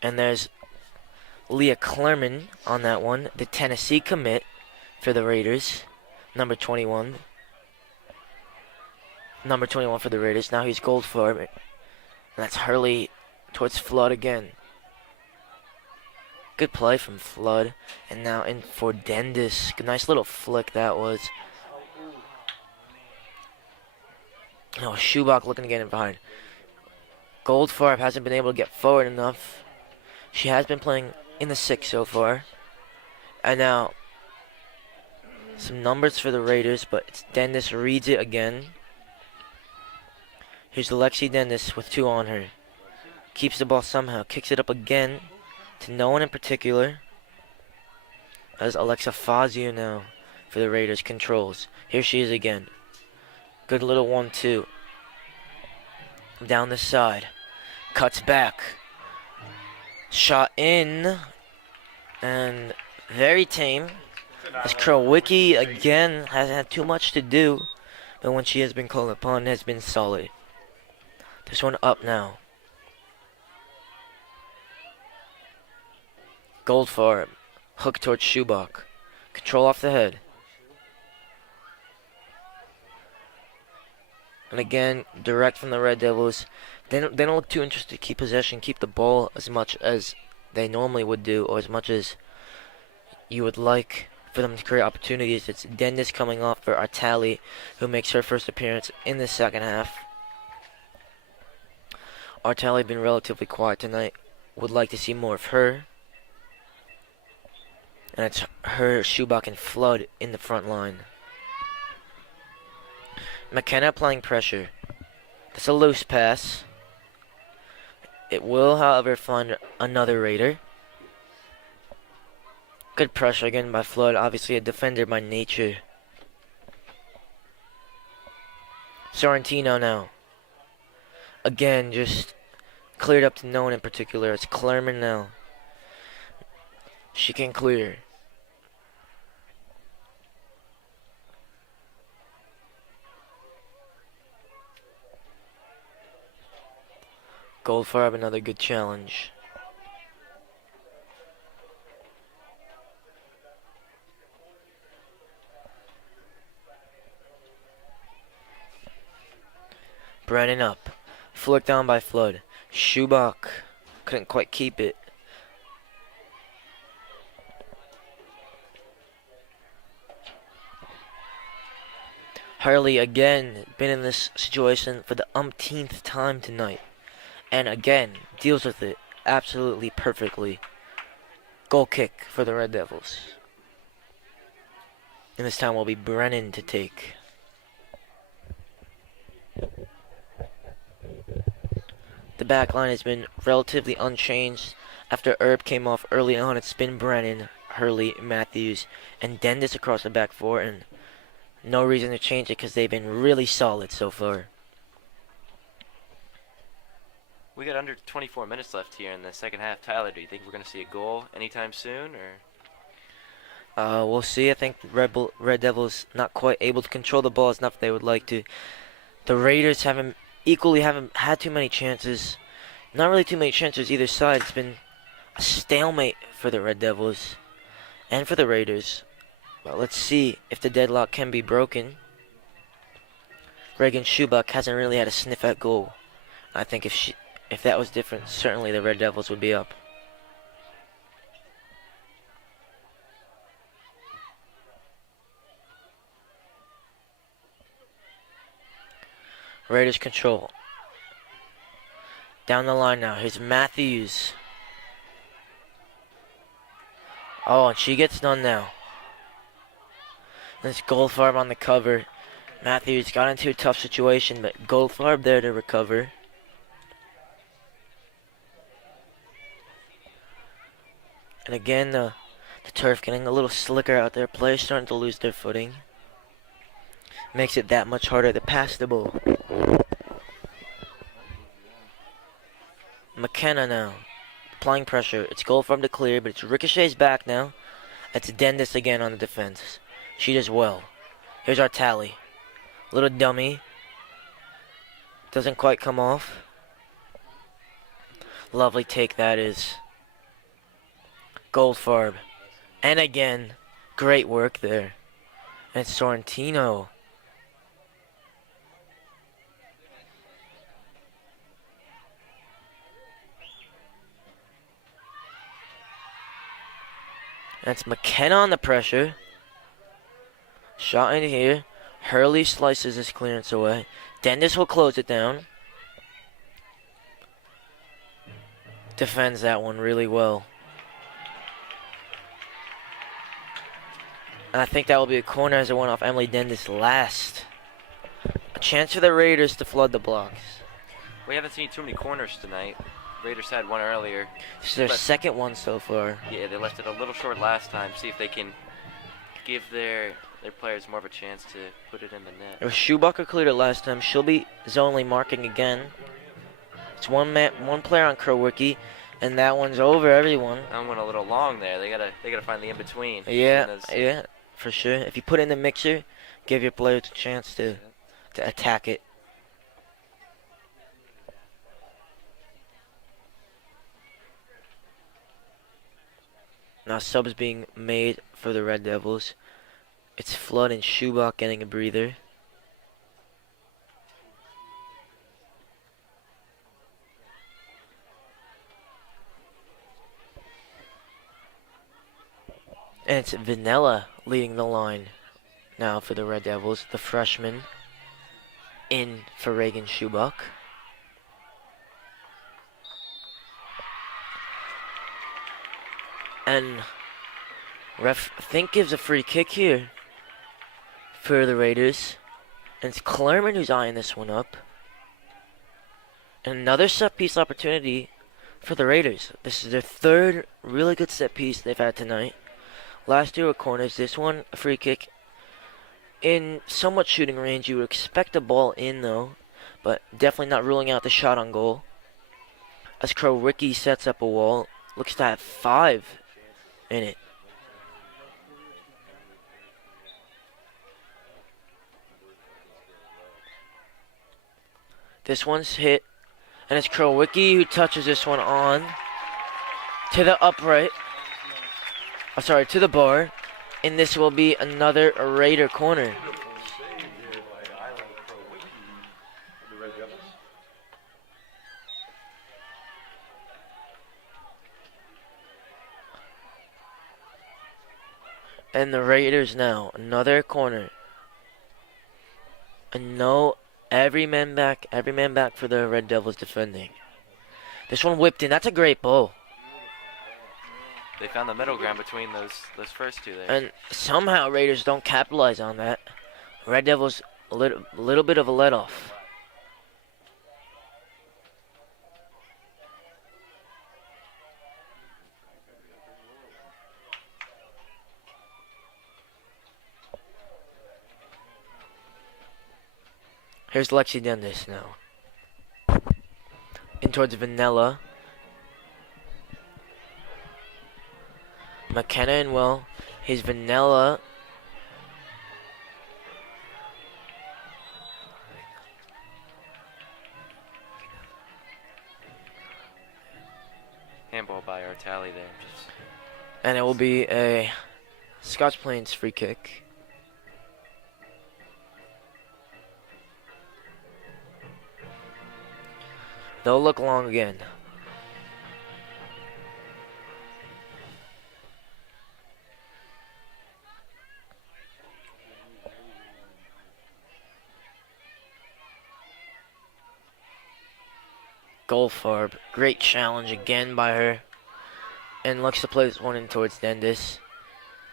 And there's Leah Clerman on that one. The Tennessee commit for the Raiders. Number 21. Number 21 for the Raiders. Now he's Goldfarb. And that's Hurley towards Flood again. Good play from Flood. And now in for Dendis. Nice little flick that was. No, Schubach looking to get in behind. Goldfarb hasn't been able to get forward enough. She has been playing in the 6 so far. And now, some numbers for the Raiders, but it's Dendis reads it again. Here's Lexi Dendis with 2 on her. Keeps the ball somehow, kicks it up again to no one in particular. As Alexa Fazio now for the Raiders controls. Here she is again. Good little 1-2. Down the side. Cuts back. Shot in. And very tame. As Krowicki again hasn't had too much to do. But when she has been called upon, has been solid. This one up now. Goldfarb. Hook towards Schubach. Control off the head. And again, direct from the Red Devils. They don't look too interested to keep possession, keep the ball as much as they normally would do, or as much as you would like for them to create opportunities. It's Dendis coming off for Artali, who makes her first appearance in the second half. Artali been relatively quiet tonight. Would like to see more of her. And it's her, Schubach, and Flood in the front line. McKenna applying pressure. That's a loose pass. It will, however, find another Raider. Good pressure again by Flood. Obviously a defender by nature. Sorrentino now. Again, just cleared up to no one in particular. It's Clerman now. She can clear. Goldfarb, another good challenge. Brennan up. Flicked down by Flood. Schubach couldn't quite keep it. Hurley again been in this situation for the umpteenth time tonight. And again, deals with it absolutely perfectly. Goal kick for the Red Devils. And this time will be Brennan to take. The back line has been relatively unchanged. After Erb came off early on, it's been Brennan, Hurley, Matthews, and Dendis across the back four. And no reason to change it because they've been really solid so far. We got under 24 minutes left here in the second half. Tyler, do you think we're going to see a goal anytime soon, or? We'll see. I think Red Devils not quite able to control the ball as enough they would like to. The Raiders haven't had too many chances. Not really too many chances either side. It's been a stalemate for the Red Devils and for the Raiders. But let's see if the deadlock can be broken. Reagan Schubach hasn't really had a sniff at goal. I think if that was different, certainly the Red Devils would be up. Raiders control. Down the line now. Here's Matthews. Oh, and she gets done now. This Goldfarb on the cover. Matthews got into a tough situation, but Goldfarb there to recover. And again, the turf getting a little slicker out there. Players starting to lose their footing. Makes it that much harder to pass the ball. McKenna now. Applying pressure. It's Goldfarb to clear, but it's Ricochet's back now. It's Dendis again on the defense. She does well. Here's our tally. Little dummy. Doesn't quite come off. Lovely take that is. Goldfarb. And again, great work there. And Sorrentino. That's McKenna on the pressure. Shot in here. Hurley slices his clearance away. Dendis will close it down. Defends that one really well. And I think that will be a corner as it went off Emily Dendis last. A chance for the Raiders to flood the blocks. We haven't seen too many corners tonight. Raiders had one earlier. This is their second one so far. Yeah, they left it a little short last time. See if they can give their players more of a chance to put it in the net. If Schubacher cleared it last time, she'll be zonally marking again. It's one player on Krowicki, and that one's over everyone. That one went a little long there. They gotta find the in between. Yeah, for sure. If you put it in the mixer, give your players a chance to attack it. Now subs being made for the Red Devils. It's Flood and Schubach getting a breather. And it's Vanilla leading the line now for the Red Devils. The freshman in for Reagan Schubach. And ref, I think, gives a free kick here for the Raiders. And it's Clermont who's eyeing this one up. And another set piece opportunity for the Raiders. This is their third really good set piece they've had tonight. Last two were corners. This one, a free kick. In somewhat shooting range, you would expect a ball in though, but definitely not ruling out the shot on goal. As Ricky sets up a wall, looks to have 5 in it. This one's hit, and it's Krowicki who touches this one on to the upright. To the bar, and this will be another Raider corner. And the Raiders now, another corner. And no, every man back for the Red Devils defending. This one whipped in, that's a great ball. They found the middle ground between those first two there. And somehow Raiders don't capitalize on that. Red Devils a little bit of a let off. Here's Lexi Dendis now. In towards Vanilla. McKenna and Will. Here's Vanilla. Handball by our tally there. And it will be a Scotch Plains free kick. They'll look long again. Goldfarb, great challenge again by her. And looks to play this one in towards Dendis.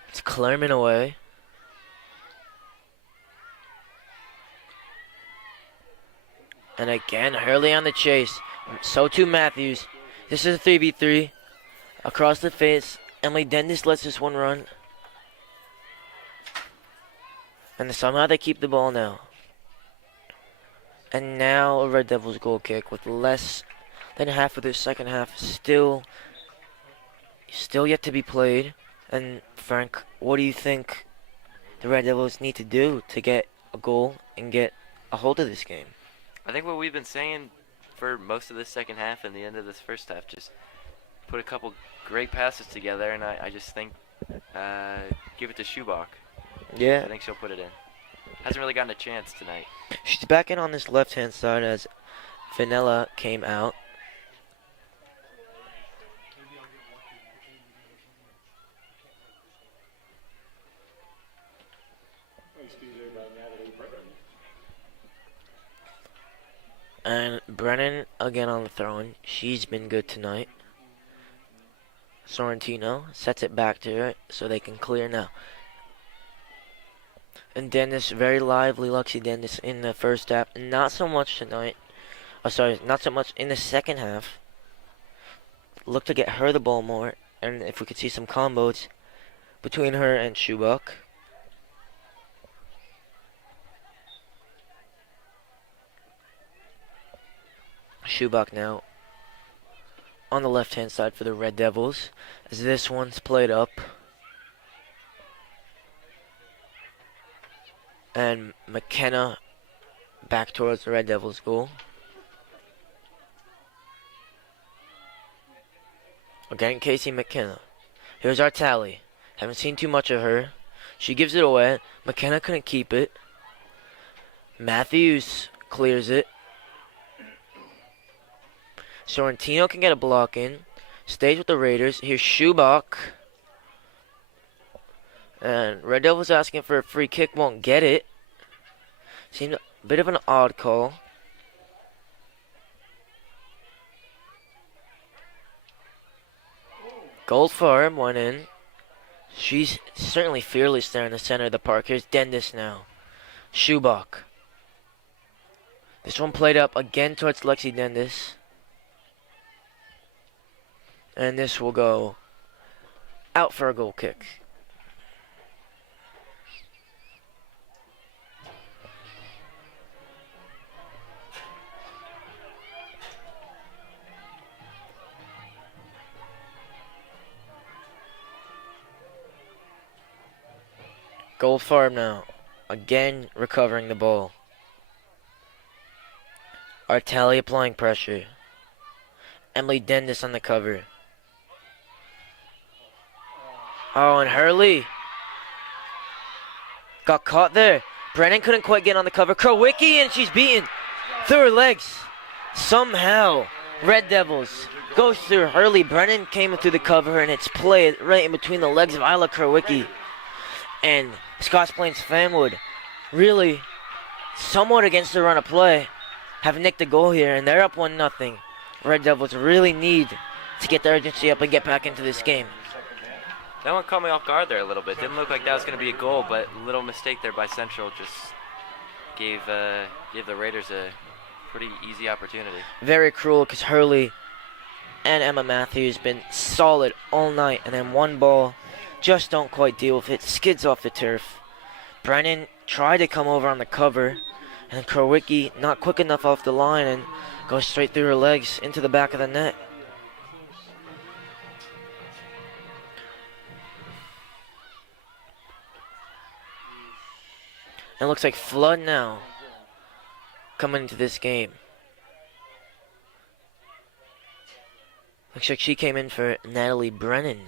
It's Clermont away. And again, Hurley on the chase. So too Matthews. This is a 3v3. Across the face. Emily Dendis lets this one run. And somehow they keep the ball now. And now a Red Devils goal kick with less than half of the second half still yet to be played. And Frank, what do you think the Red Devils need to do to get a goal and get a hold of this game? I think what we've been saying for most of the second half and the end of this first half, just put a couple great passes together, and I just think give it to Schubach. Yeah. I think she'll put it in. Hasn't really gotten a chance tonight. She's back in on this left-hand side as Vanilla came out. And Brennan again on the throw-in. She's been good tonight. Sorrentino sets it back to her so they can clear now. And Dennis, very lively, Luxie Dennis in the first half. Not so much tonight. Not so much in the second half. Look to get her the ball more. And if we could see some combos between her and Schubach. Schubach now on the left-hand side for the Red Devils. As this one's played up. And McKenna back towards the Red Devils goal. Again, Casey McKenna. Here's our tally. Haven't seen too much of her. She gives it away. McKenna couldn't keep it. Matthews clears it. Sorrentino can get a block in. Stays with the Raiders. Here's Schubach. And Red Devils asking for a free kick. Won't get it. Seemed a bit of an odd call. Goldfarb went in. She's certainly fearless there in the center of the park. Here's Dendis now. Schubach. This one played up again towards Lexi Dendis. And this will go out for a goal kick. Goldfarb now, again recovering the ball. Artali applying pressure. Emily Dendis on the cover. Oh, and Hurley got caught there. Brennan couldn't quite get on the cover. Krowicki, and she's beaten through her legs. Somehow, Red Devils goes through Hurley. Brennan came through the cover, and it's played right in between the legs of Isla Krowicki. And Scotch Plains Fanwood really somewhat against the run of play have nicked a goal here, and they're up 1-0. Red Devils really need to get their urgency up and get back into this game. That one caught me off guard there a little bit. Didn't look like that was going to be a goal, but a little mistake there by Central just gave the Raiders a pretty easy opportunity. Very cruel because Hurley and Emma Matthews been solid all night, and then one ball just don't quite deal with it. Skids off the turf. Brennan tried to come over on the cover, and Krowicki not quick enough off the line and goes straight through her legs into the back of the net. And it looks like Flood now coming into this game. Looks like she came in for Natalie Brennan.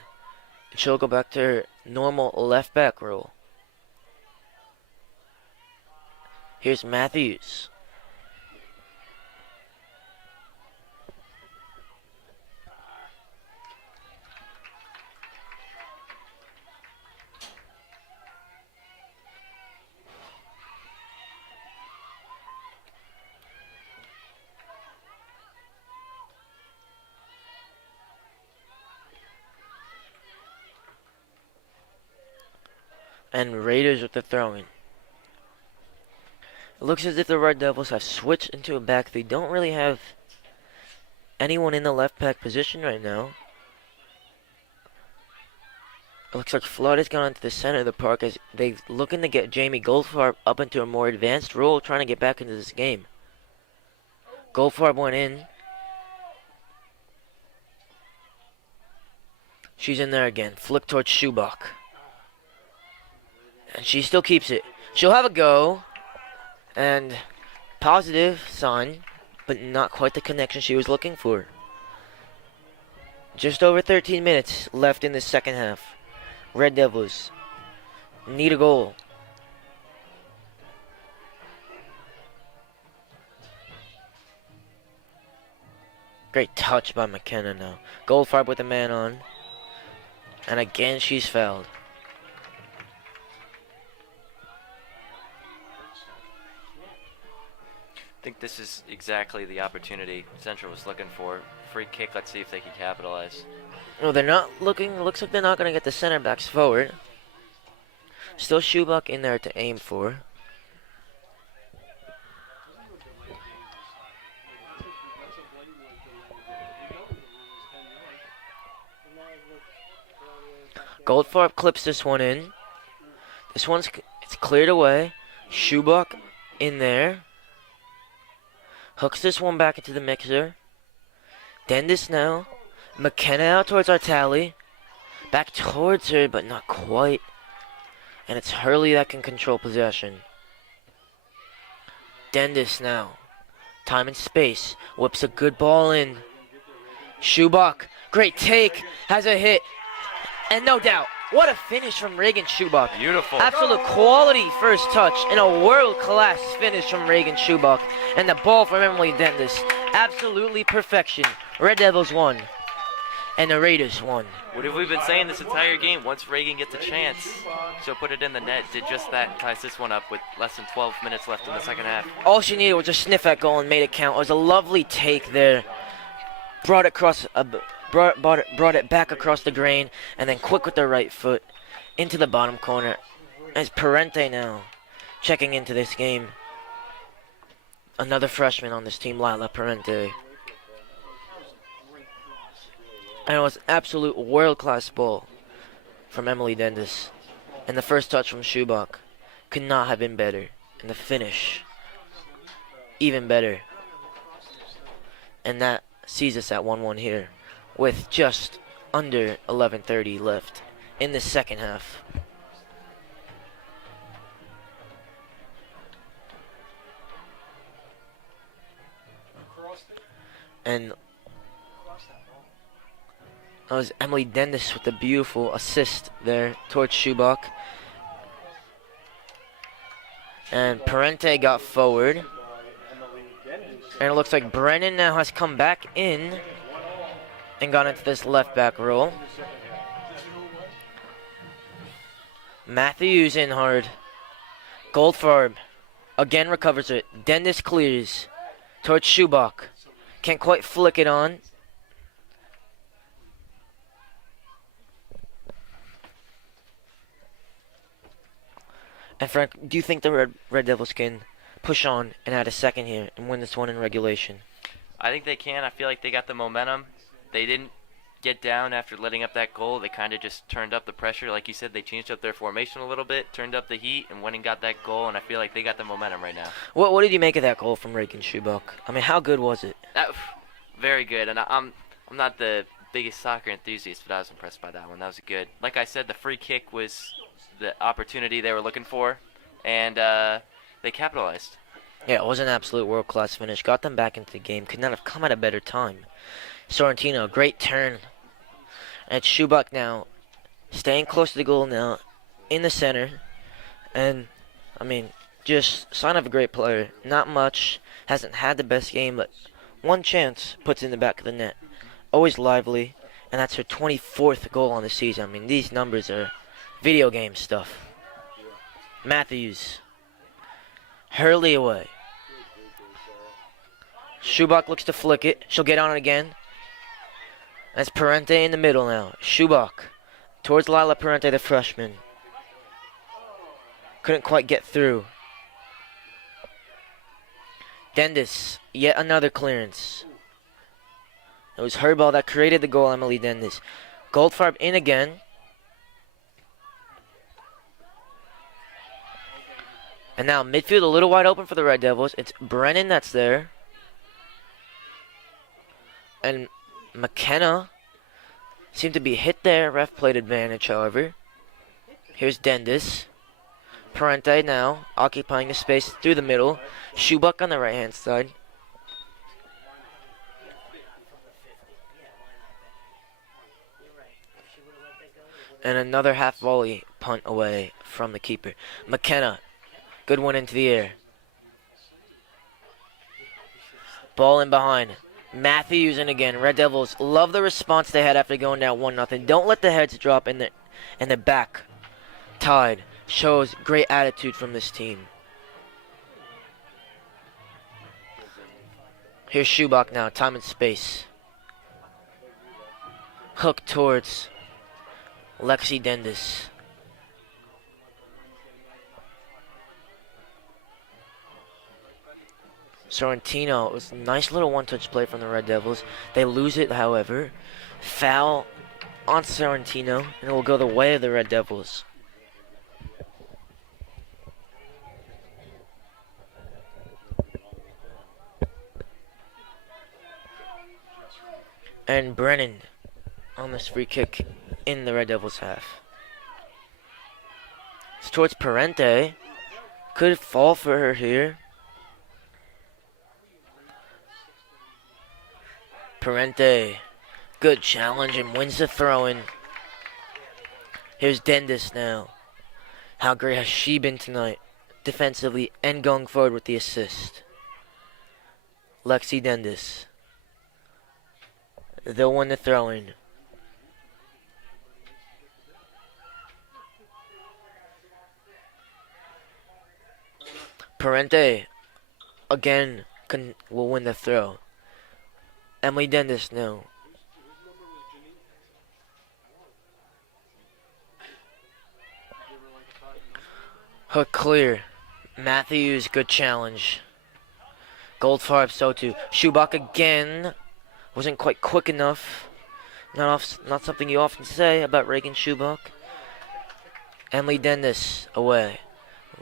She'll go back to her normal left back role. Here's Matthews. And Raiders with the throw-in. It looks as if the Red Devils have switched into a back. They don't really have anyone in the left back position right now. It looks like Flood has gone into the center of the park as they're looking to get Jamie Goldfarb up into a more advanced role, trying to get back into this game. Goldfarb went in. She's in there again. Flick towards Schubach. And she still keeps it. She'll have a go. And positive sign, but not quite the connection she was looking for. Just over 13 minutes left in the second half. Red Devils need a goal. Great touch by McKenna now. Goldfarb with a man on. And again she's fouled. I think this is exactly the opportunity Central was looking for. Free kick, let's see if they can capitalize. No, they're not looking. Looks like they're not going to get the center backs forward. Still Schubach in there to aim for. Goldfarb clips this one in. This one's it's cleared away. Schubach in there. Hooks this one back into the mixer. Dendis now. McKenna out towards Artali. Back towards her, but not quite. And it's Hurley that can control possession. Dendis now. Time and space. Whips a good ball in. Schubach. Great take. Has a hit. And no doubt, what a finish from Reagan Schubach. Beautiful. Absolute quality first touch and a world-class finish from Reagan Schubach. And the ball from Emily Dendis. Absolutely perfection. Red Devils won. And the Raiders won. What have we been saying this entire game? Once Reagan gets a chance, she'll put it in the net. Did just that. Ties this one up with less than 12 minutes left in the second half. All she needed was a sniff at goal and made it count. It was a lovely take there. Brought it across brought it back across the grain, and then quick with the right foot into the bottom corner. As Parente now checking into this game. Another freshman on this team, Lila Parente. And it was absolute world-class ball from Emily Dendis. And the first touch from Schubach could not have been better. And the finish, even better. And that sees us at 1-1 here with just under 11:30 left in the second half. And that was Emily Dendis with the beautiful assist there towards Schubach. And Parente got forward. And it looks like Brennan now has come back in and got into this left back role. Matthews in hard. Goldfarb again recovers it. Dendis clears towards Schubach. Can't quite flick it on. And Frank, do you think the Red Devils can push on and add a second here and win this one in regulation? I think they can. I feel like they got the momentum. They didn't get down after letting up that goal. They kind of just turned up the pressure. Like you said, they changed up their formation a little bit, turned up the heat, and went and got that goal, and I feel like they got the momentum right now. What did you make of that goal from Reagan Schubach? I mean, how good was it? Very good, and I'm not the biggest soccer enthusiast, but I was impressed by that one. That was good. Like I said, the free kick was the opportunity they were looking for, and they capitalized. Yeah, it was an absolute world-class finish. Got them back into the game. Could not have come at a better time. Sorrentino, great turn. And it's Schubach now, staying close to the goal now, in the center. And, I mean, just sign of a great player. Not much, hasn't had the best game, but one chance puts in the back of the net. Always lively, and that's her 24th goal on the season. I mean, these numbers are video game stuff. Matthews. Hurley away. Schubach looks to flick it. She'll get on it again. That's Parente in the middle now. Schubach towards Lila Parente, the freshman. Couldn't quite get through. Dendis, yet another clearance. It was her ball that created the goal, Emily Dendis. Goldfarb in again. And now midfield a little wide open for the Red Devils. It's Brennan that's there. And McKenna seemed to be hit there. Ref played advantage, however. Here's Dendis. Parente now occupying the space through the middle. Schubach on the right-hand side. And another half volley punt away from the keeper. McKenna. Good one into the air. Ball in behind. Matthews in again. Red Devils love the response they had after going down 1-0. Don't let the heads drop in the back. Tied. Shows great attitude from this team. Here's Schubach now. Time and space. Hook towards Lexi Dendis. Sorrentino, it was a nice little one-touch play from the Red Devils. They lose it, however. Foul on Sorrentino, and it will go the way of the Red Devils. And Brennan on this free kick in the Red Devils half. It's towards Parente. Could fall for her here. Parente, good challenge and wins the throw-in. Here's Dendis now. How great has she been tonight, defensively and going forward with the assist. Lexi Dendis. They'll win the throw-in. Parente, again, will win the throw. Emily Dendis now. Hook clear. Matthews, good challenge. Goldfarb, so too. Schubach again. Wasn't quite quick enough. Not something you often say about Reagan Schubach. Emily Dendis away.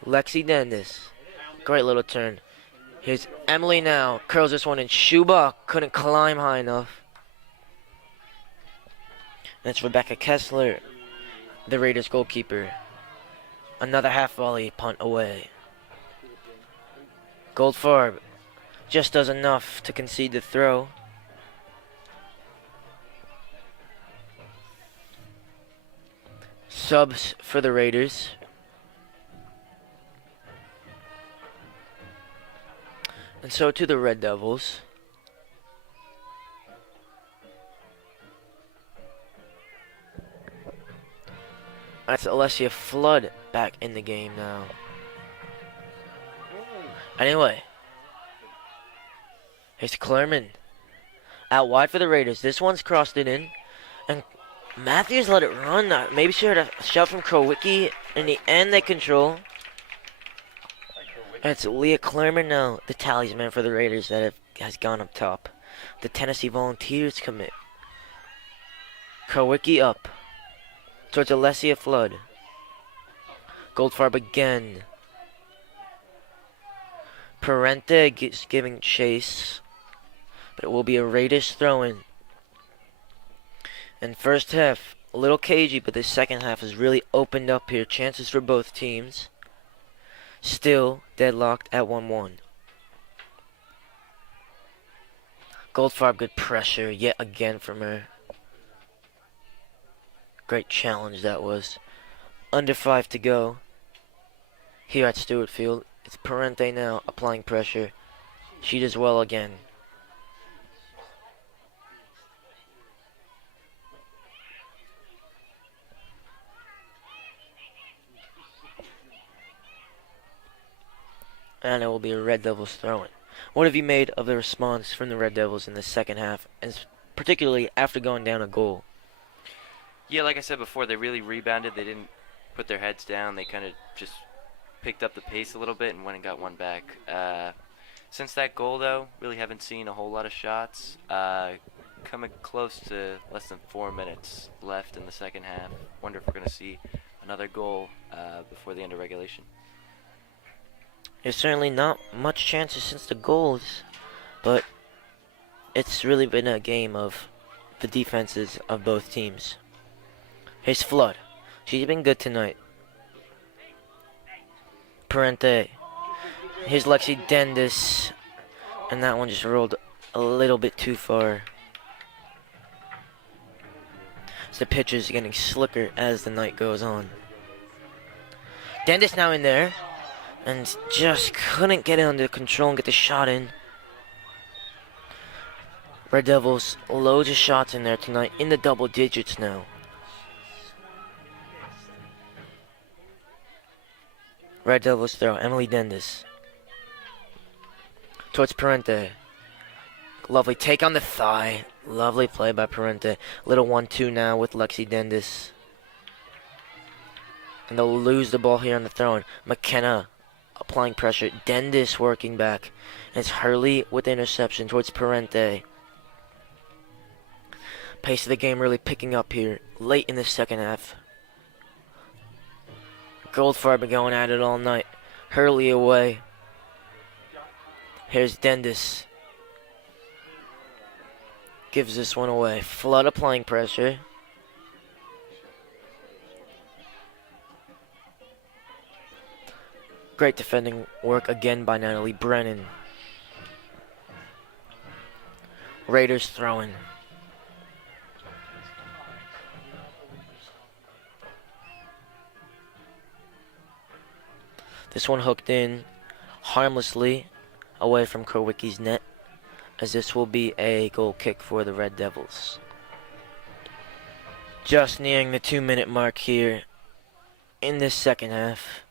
Lexi Dendis. Great little turn. Here's Emily now. Curls this one in. Schubach couldn't climb high enough. That's Rebecca Kessler, the Raiders goalkeeper. Another half volley punt away. Goldfarb just does enough to concede the throw. Subs for the Raiders. And so to the Red Devils. That's Alessia Flood back in the game now. Anyway. Here's Clerman. Out wide for the Raiders. This one's crossed it in. And Matthews let it run. Maybe she heard a shout from Krowicki. In the end, they control. And it's Leah Clerman now, the talisman for the Raiders that has gone up top. The Tennessee Volunteers commit. Krowicki up. Towards Alessia Flood. Goldfarb again. Parente giving chase. But it will be a Raiders throw-in. And first half, a little cagey, but the second half has really opened up here. Chances for both teams. Still deadlocked at 1-1. Goldfarb, good pressure yet again from her. Great challenge that was. Under 5 to go. Here at Stewart Field. It's Parente now applying pressure. She does well again. And it will be a Red Devils throw-in. What have you made of the response from the Red Devils in the second half, and particularly after going down a goal? Yeah, like I said before, they really rebounded. They didn't put their heads down. They kind of just picked up the pace a little bit and went and got one back. Since that goal, though, really haven't seen a whole lot of shots. Coming close to less than 4 minutes left in the second half. Wonder if we're going to see another goal before the end of regulation. There's certainly not much chances since the goals, but it's really been a game of the defenses of both teams. Here's Flood. She's been good tonight. Parente. Here's Lexi Dendis. And that one just rolled a little bit too far. So the pitch is getting slicker as the night goes on. Dendis now in there. And just couldn't get it under control and get the shot in. Red Devils, loads of shots in there tonight, in the double digits now. Red Devils throw, Emily Dendis. Towards Parente. Lovely take on the thigh. Lovely play by Parente. Little 1-2 now with Lexi Dendis. And they'll lose the ball here on the throw-in. McKenna applying pressure. Dendis working back. And it's Hurley with the interception towards Parente. Pace of the game really picking up here late in the second half. Goldfarb going at it all night. Hurley away. Here's Dendis. Gives this one away. Flood applying pressure. Great defending work again by Natalie Brennan. Raiders throwing. This one hooked in harmlessly away from Krowicki's net, as this will be a goal kick for the Red Devils. Just nearing the 2-minute mark here in this second half.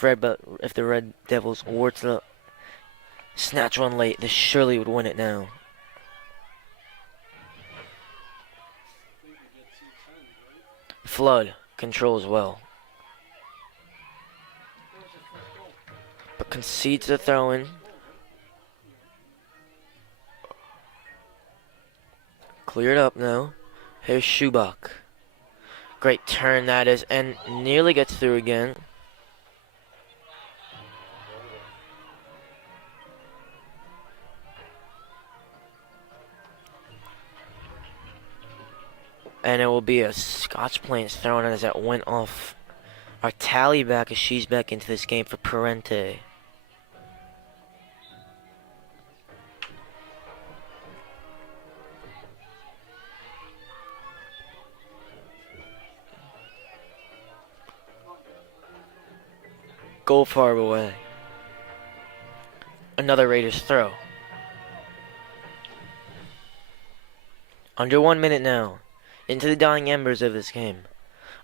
If the Red Devils were to snatch one late, they surely would win it now. Flood controls well, but concedes the throw-in. Cleared up now. Here's Schubach. Great turn that is, and nearly gets through again. And it will be a Scotch Plains thrown as that went off our tally back as she's back into this game for Parente. Goal far away. Another Raiders throw. Under 1 minute now. Into the dying embers of this game.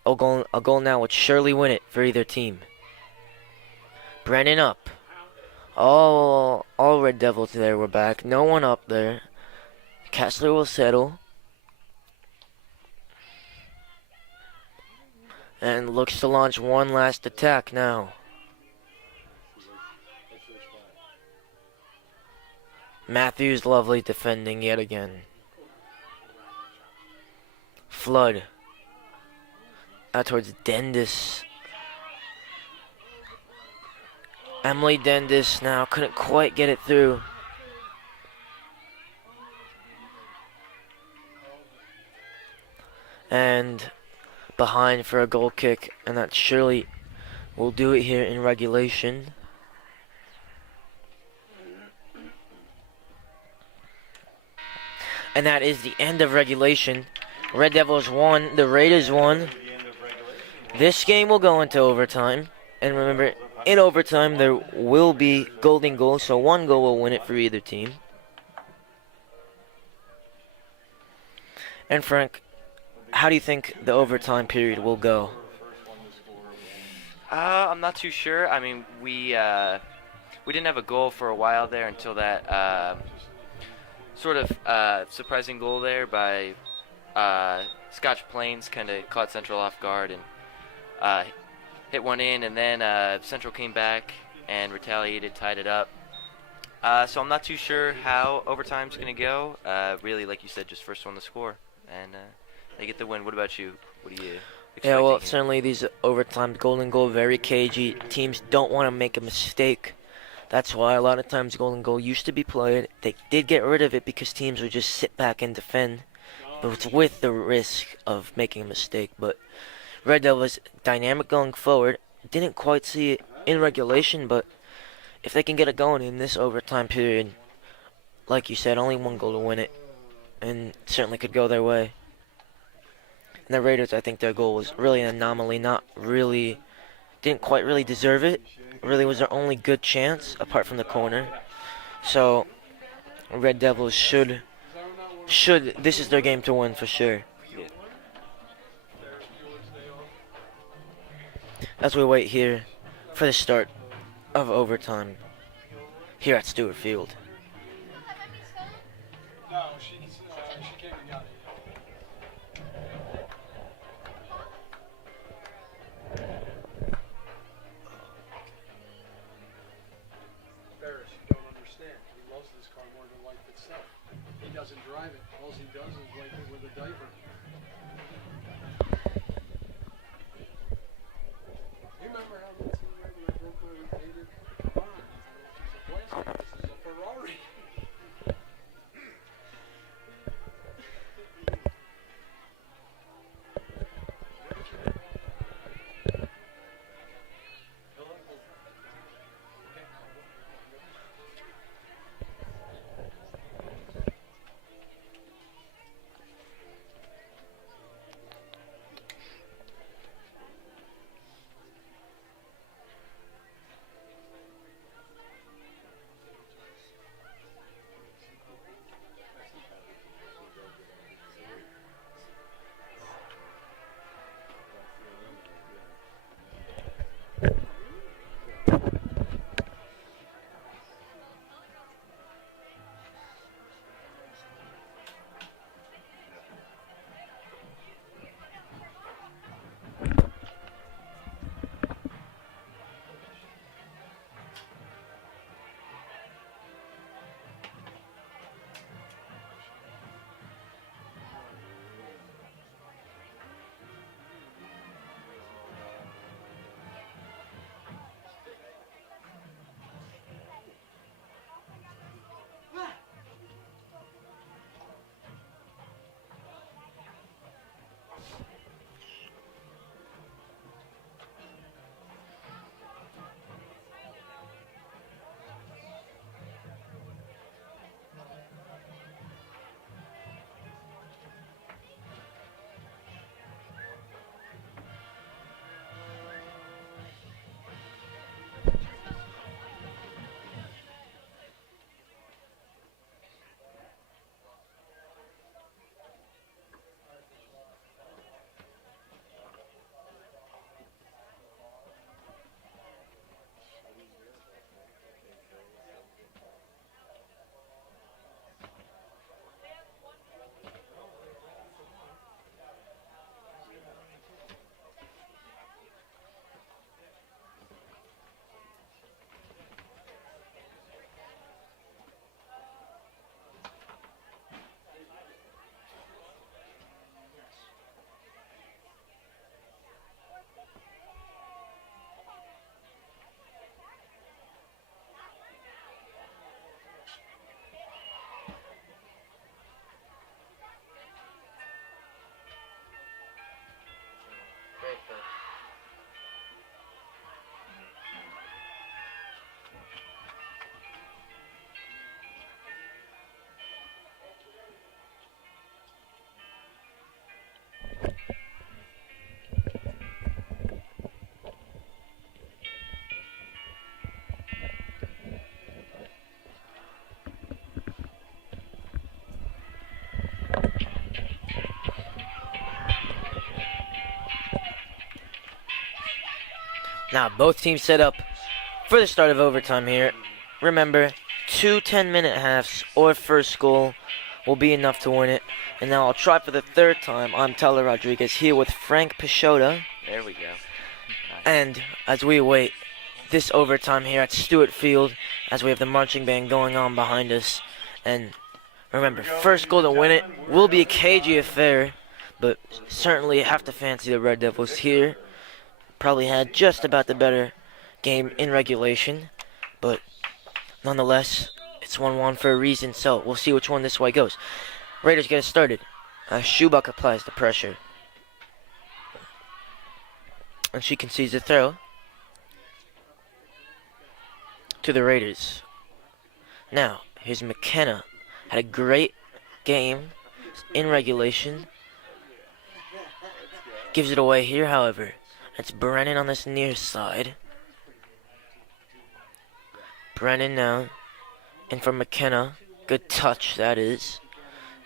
A goal now would surely win it for either team. Brennan up. All Red Devils there were back. No one up there. Kessler will settle. And looks to launch one last attack now. Matthews lovely defending yet again. Flood. Out towards Dendis. Emily Dendis now couldn't quite get it through. And behind for a goal kick, and that surely will do it here in regulation. And that is the end of regulation. Red Devils won, the Raiders won. This game will go into overtime. And remember, in overtime there will be golden goals, so one goal will win it for either team. And Frank, how do you think the overtime period will go? I'm not too sure. I mean, we didn't have a goal for a while there until that sort of surprising goal there by Scotch Plains kind of caught Central off guard and hit one in, and then Central came back and retaliated, tied it up. So I'm not too sure how overtime's going to go. Really, like you said, just first one to score, and they get the win. What about you? What do you expect? Yeah, well, certainly these overtime golden goal, very cagey. Teams don't want to make a mistake. That's why a lot of times golden goal used to be played. They did get rid of it because teams would just sit back and defend, but it's with the risk of making a mistake. But Red Devils dynamic going forward. Didn't quite see it in regulation, but if they can get it going in this overtime period, like you said, only one goal to win it, and certainly could go their way. And the Raiders, I think their goal was really an anomaly, didn't quite really deserve it. Really was their only good chance, apart from the corner. So, Red Devils should, this is their game to win for sure. As we wait here for the start of overtime here at Stewart Field. No, she came and got it. Barris, you don't understand. He loves this car more than life itself. He doesn't drive it. All he does is wipe it with a diaper. You remember how this is right when I broke my radiator? Come on. She's a plastic. This is a Ferrari. Now both teams set up for the start of overtime here. Remember, 2 10-minute halves or first goal will be enough to win it. And now I'll try for the third time. I'm Tyler Rodriguez here with Frank Pichota. There we go. And as we await this overtime here at Stewart Field, as we have the marching band going on behind us. And remember, first goal to win it will be a cagey affair, but certainly have to fancy the Red Devils here. Probably had just about the better game in regulation, but nonetheless, it's 1-1 for a reason, so we'll see which one this way goes. Raiders get it started. Schubach applies the pressure. And she concedes the throw to the Raiders. Now, here's McKenna. Had a great game in regulation. Gives it away here, however. It's Brennan on this near side. Brennan now. And for McKenna. Good touch, that is.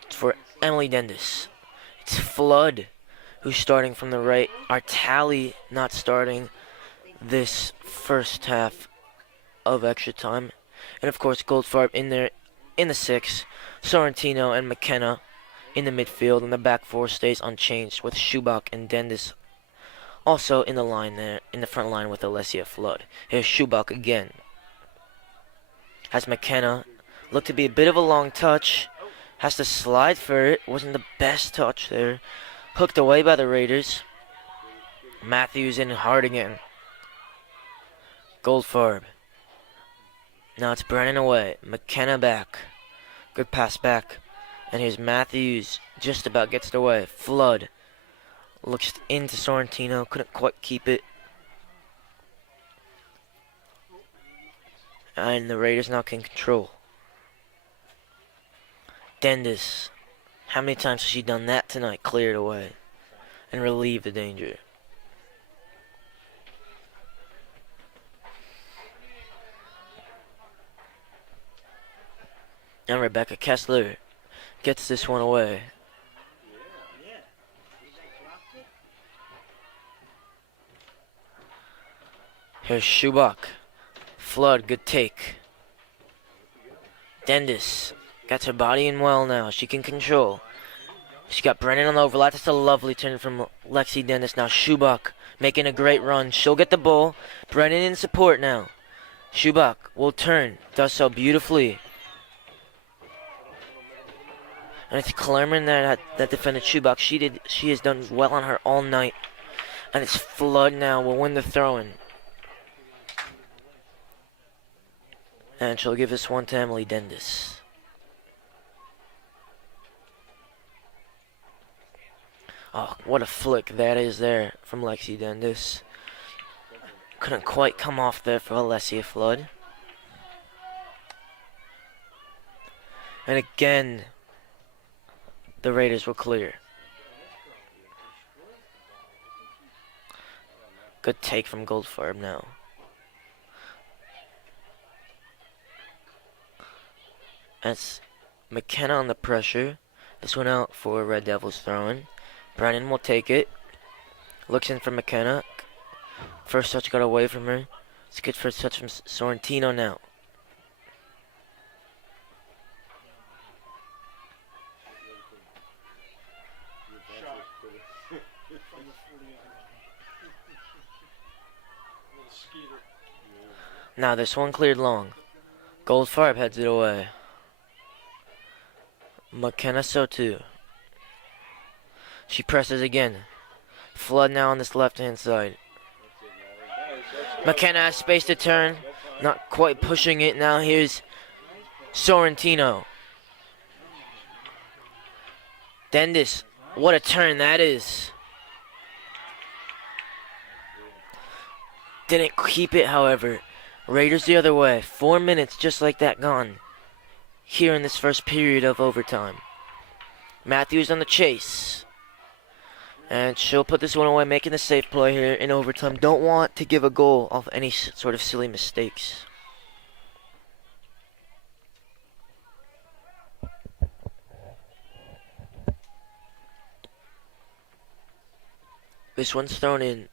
It's for Emily Dendis. It's Flood who's starting from the right. Artali not starting this first half of extra time. And of course, Goldfarb in there in the 6. Sorrentino and McKenna in the midfield. And the back 4 stays unchanged with Schubach and Dendis also in the line there, in the front line with Alessia Flood. Here's Schubach again. Has McKenna. Looked to be a bit of a long touch. Has to slide for it. Wasn't the best touch there. Hooked away by the Raiders. Matthews in hard again. Goldfarb. Now it's Brennan away. McKenna back. Good pass back. And here's Matthews. Just about gets it away. Flood. Looks into Sorrentino. Couldn't quite keep it. And the Raiders now can control. Dendis. How many times has she done that tonight? Cleared away. And relieved the danger. And Rebecca Kessler gets this one away. Here's Schubach. Flood, good take. Dendis got her body in well now. She can control. She got Brennan on the overlap. That's a lovely turn from Lexi Dendis. Now Schubach making a great run. She'll get the ball. Brennan in support now. Schubach will turn. Does so beautifully. And it's Klerman there that defended Schubach. She has done well on her all night. And it's Flood now will win the throw-in. And she'll give this one to Emily Dendis. Oh, what a flick that is there from Lexi Dendis. Couldn't quite come off there for Alessia Flood. And again, the Raiders will clear. Good take from Goldfarb now. That's McKenna on the pressure. This one out for Red Devils throwing. Brennan will take it. Looks in for McKenna. First touch got away from her. It's a good first touch from Sorrentino now. Now this one cleared long. Goldfarb heads it away. McKenna so too. She presses again. Flood now on this left-hand side. McKenna has space to turn. Not quite pushing it. Now here's Sorrentino. Dendis. What a turn that is. Didn't keep it, however. Raiders the other way. 4 minutes just like that gone. Here in this first period of overtime. Matthews on the chase. And she'll put this one away, making the safe play here in overtime. Don't want to give a goal off any sort of silly mistakes. This one's thrown in.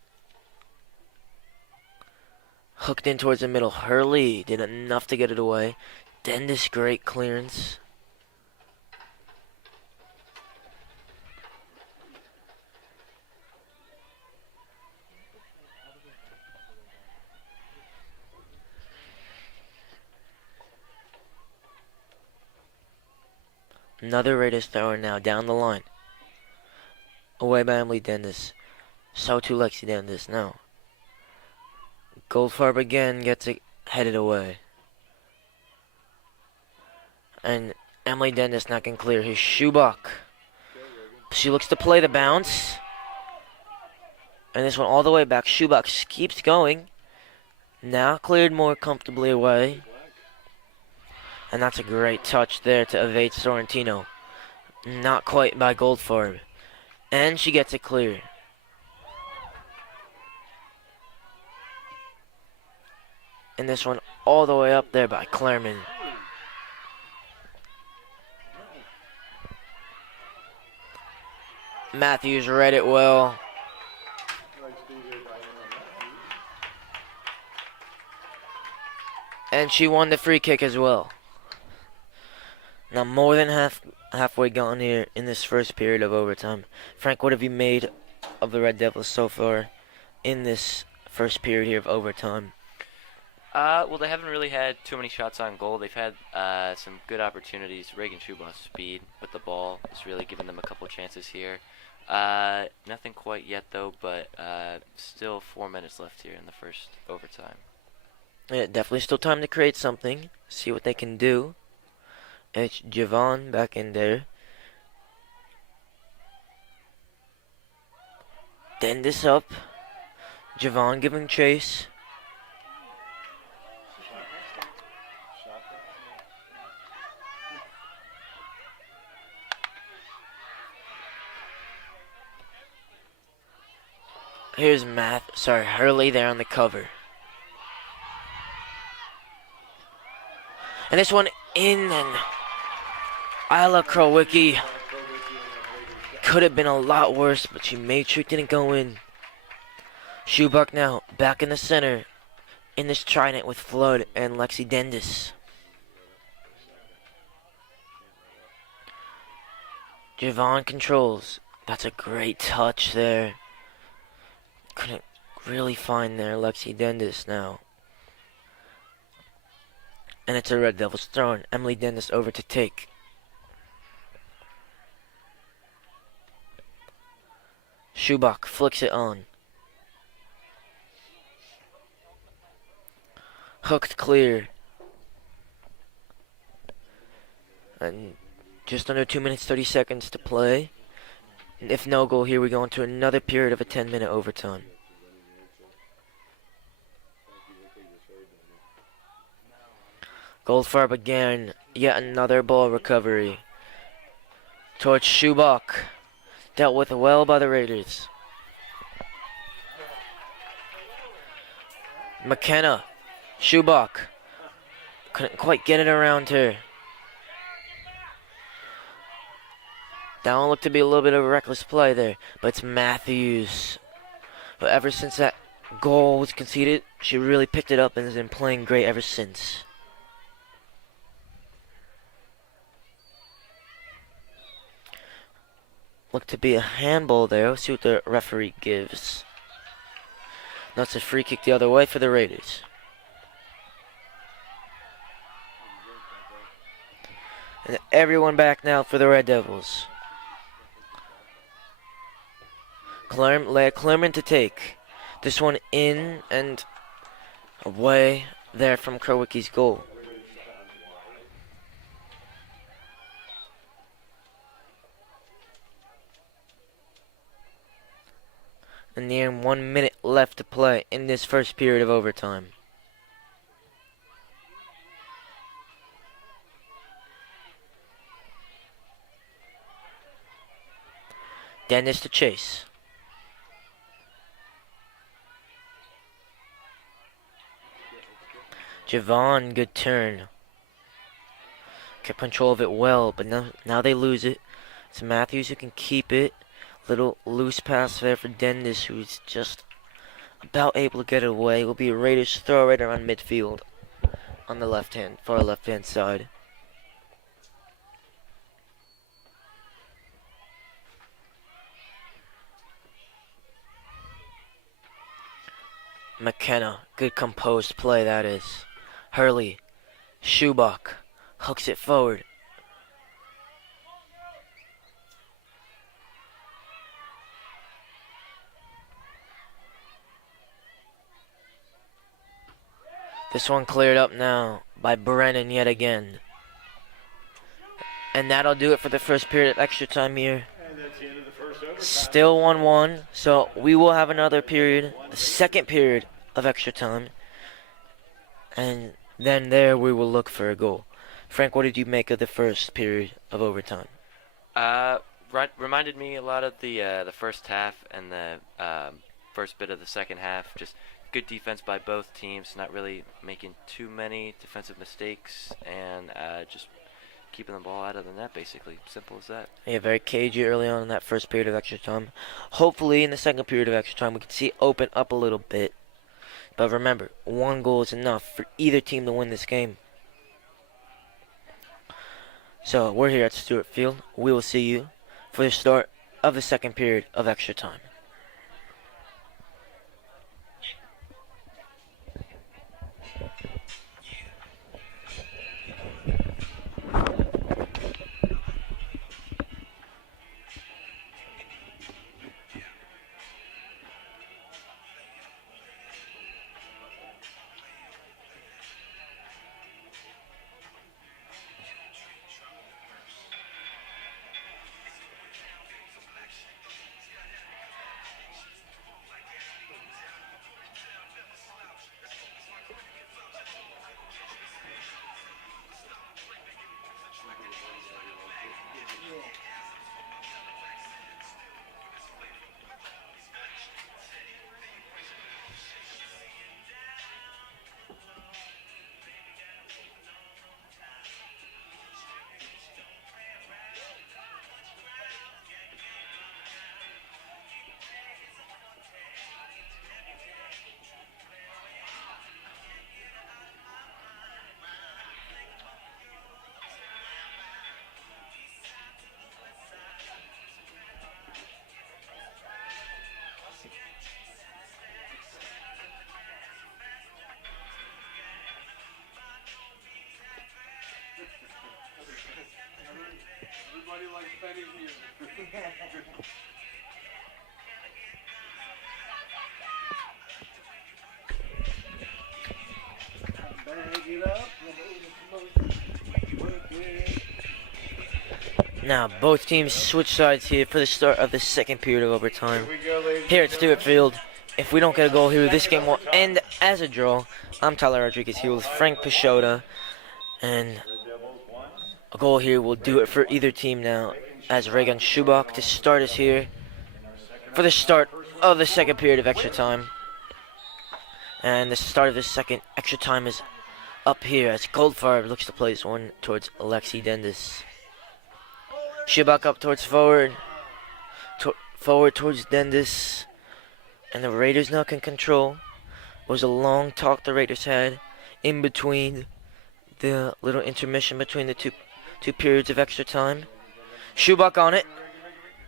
Hooked in towards the middle. Hurley did enough to get it away. Dendis, great clearance. Another Raiders thrower now down the line. Away by Emily Dendis. So to Lexi Dendis now. Goldfarb again gets it headed away. And Emily Dendis not can clear. His Schubach. She looks to play the bounce. And this one all the way back. Schubach keeps going. Now cleared more comfortably away. And that's a great touch there to evade Sorrentino. Not quite by Goldfarb. And she gets it clear. And this one all the way up there by Clareman. Matthews read it well. And she won the free kick as well. Now more than halfway gone here in this first period of overtime. Frank, what have you made of the Red Devils so far in this first period here of overtime? Well, they haven't really had too many shots on goal. They've had some good opportunities. Reagan Schubach's speed with the ball has really given them a couple chances here. Nothing quite yet, though, but still 4 minutes left here in the first overtime. Yeah, definitely still time to create something. See what they can do. It's Javon back in there. Dendis up. Javon giving chase. Here's Hurley there on the cover. And this one in, and Isla Krowicki could have been a lot worse, but she made sure it didn't go in. Schubach now back in the center in this trident with Flood and Lexi Dendis. Javon controls. That's a great touch there. Couldn't really find there Lexi Dendis now. And it's a Red Devils throw. Emily Dendis over to take. Schubach flicks it on. Hooked clear. And just under 2 minutes 30 seconds to play. And if no goal here, we go into another period of a 10-minute overtime. Goldfarb again, yet another ball recovery. Towards Schubach. Dealt with well by the Raiders. McKenna. Schubach. Couldn't quite get it around her. That one looked to be a little bit of a reckless play there, but it's Matthews. But ever since that goal was conceded, she really picked it up and has been playing great ever since. Looked to be a handball there. Let's see what the referee gives. That's a free kick the other way for the Raiders. And everyone back now for the Red Devils. Clermont to take. This one in and away there from Krowicki's goal. And near 1 minute left to play in this first period of overtime. Dennis to chase. Javon, good turn. Kept control of it well, but now they lose it. It's Matthews who can keep it. Little loose pass there for Dendis, who's just about able to get it away. It will be a Raiders throw right around midfield on the far left-hand side. McKenna, good composed play that is. Hurley, Schubach, hooks it forward. This one cleared up now by Brennan yet again. And that'll do it for the first period of extra time here. Still 1-1, so we will have another period, the second period of extra time. And then there we will look for a goal. Frank, what did you make of the first period of overtime? Reminded me a lot of the first half and the first bit of the second half. Just good defense by both teams, not really making too many defensive mistakes, and just keeping the ball out of the net, basically. Simple as that. Yeah, very cagey early on in that first period of extra time. Hopefully in the second period of extra time we can see it open up a little bit. But remember, 1 goal is enough for either team to win this game. So we're here at Stewart Field. We will see you for the start of the second period of extra time. Everybody likes Benny's music. Now, both teams switch sides here for the start of the second period of overtime. Here at Stewart Field, if we don't get a goal here, this game will end as a draw. I'm Tyler Rodriguez here with Frank Pashota, and a goal here will do it for either team now, as Regan Schubach to start us here for the start of the second period of extra time. And the start of the second extra time is up here as Goldfarb looks to play this one towards Alexi Dendis. Schubach up towards forward towards Dendis, and the Raiders now can control. It was a long talk the Raiders had in between the little intermission between the two periods of extra time. Schubach on it,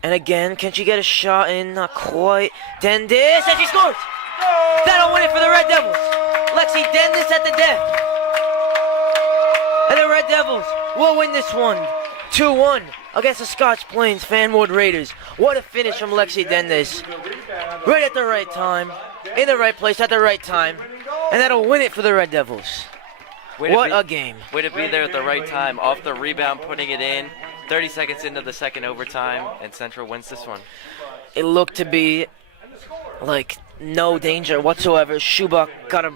and again, can she get a shot in? Not quite. Dendis, and she scores! That'll win it for the Red Devils. Lexi Dendis at the death. And the Red Devils will win this one 2-1 against the Scotch Plains Fanwood Raiders. What a finish from Lexi Dendis. Right at the right time, in the right place at the right time. And that'll win it for the Red Devils. What a game. Way to be there at the right time. Off the rebound, putting it in. 30 seconds into the second overtime, and Central wins this one. It looked to be like no danger whatsoever. Schubach got a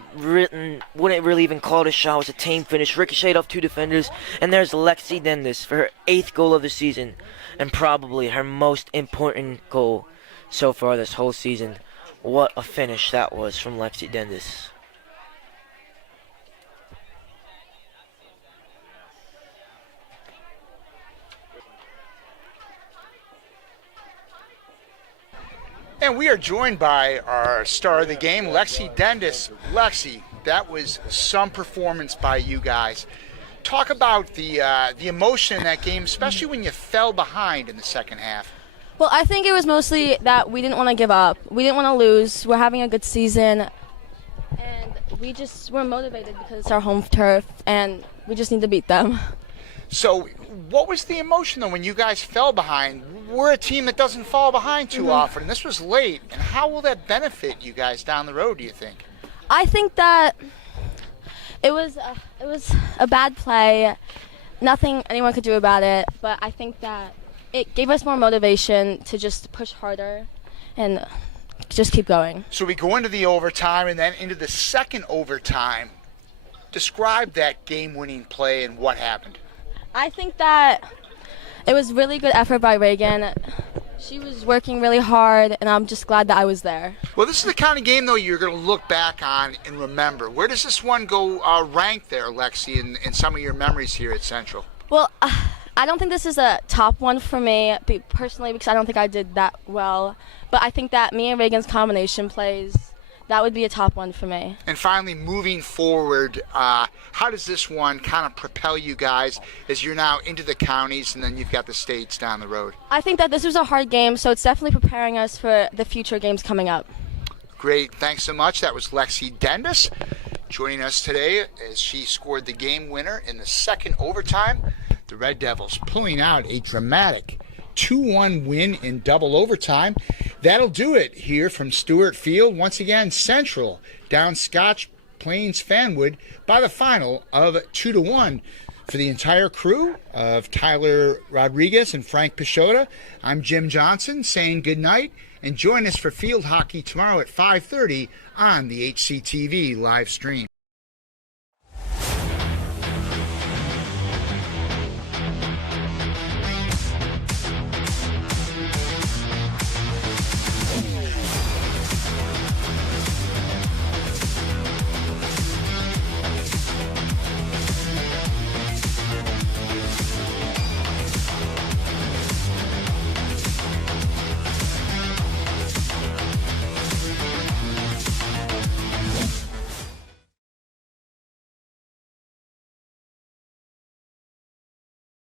wouldn't really even call it a shot. It was a tame finish. Ricocheted off 2 defenders. And there's Lexi Dendis for her 8th goal of the season, and probably her most important goal so far this whole season. What a finish that was from Lexi Dendis. And we are joined by our star of the game, Lexi Dendis. Lexi, that was some performance by you guys. Talk about the emotion in that game, especially when you fell behind in the second half. Well, I think it was mostly that we didn't want to give up. We didn't want to lose. We're having a good season, and we just were motivated because it's our home turf, and we just need to beat them. So what was the emotion, though, when you guys fell behind? We're a team that doesn't fall behind too often, and this was late. And how will that benefit you guys down the road, do you think? I think that it was a bad play. Nothing anyone could do about it, but I think that it gave us more motivation to just push harder and just keep going. So we go into the overtime and then into the second overtime. Describe that game-winning play and what happened. I think that it was really good effort by Reagan. She was working really hard, and I'm just glad that I was there. Well, this is the kind of game, though, you're going to look back on and remember. Where does this one go rank there, Lexi, in some of your memories here at Central? Well, I don't think this is a top one for me personally because I don't think I did that well. But I think that me and Reagan's combination plays, that would be a top one for me. And finally, moving forward, how does this one kind of propel you guys as you're now into the counties and then you've got the states down the road? I think that this was a hard game, so it's definitely preparing us for the future games coming up. Great. Thanks so much. That was Lexi Dendis joining us today as she scored the game winner in the second overtime. The Red Devils pulling out a dramatic 2-1 win in double overtime. That'll do it here from Stewart Field. Once again, Central down Scotch Plains Fanwood by the final of 2-1. For the entire crew of Tyler Rodriguez and Frank Pichota, I'm Jim Johnson saying good night, and join us for field hockey tomorrow at 5:30 on the HCTV live stream.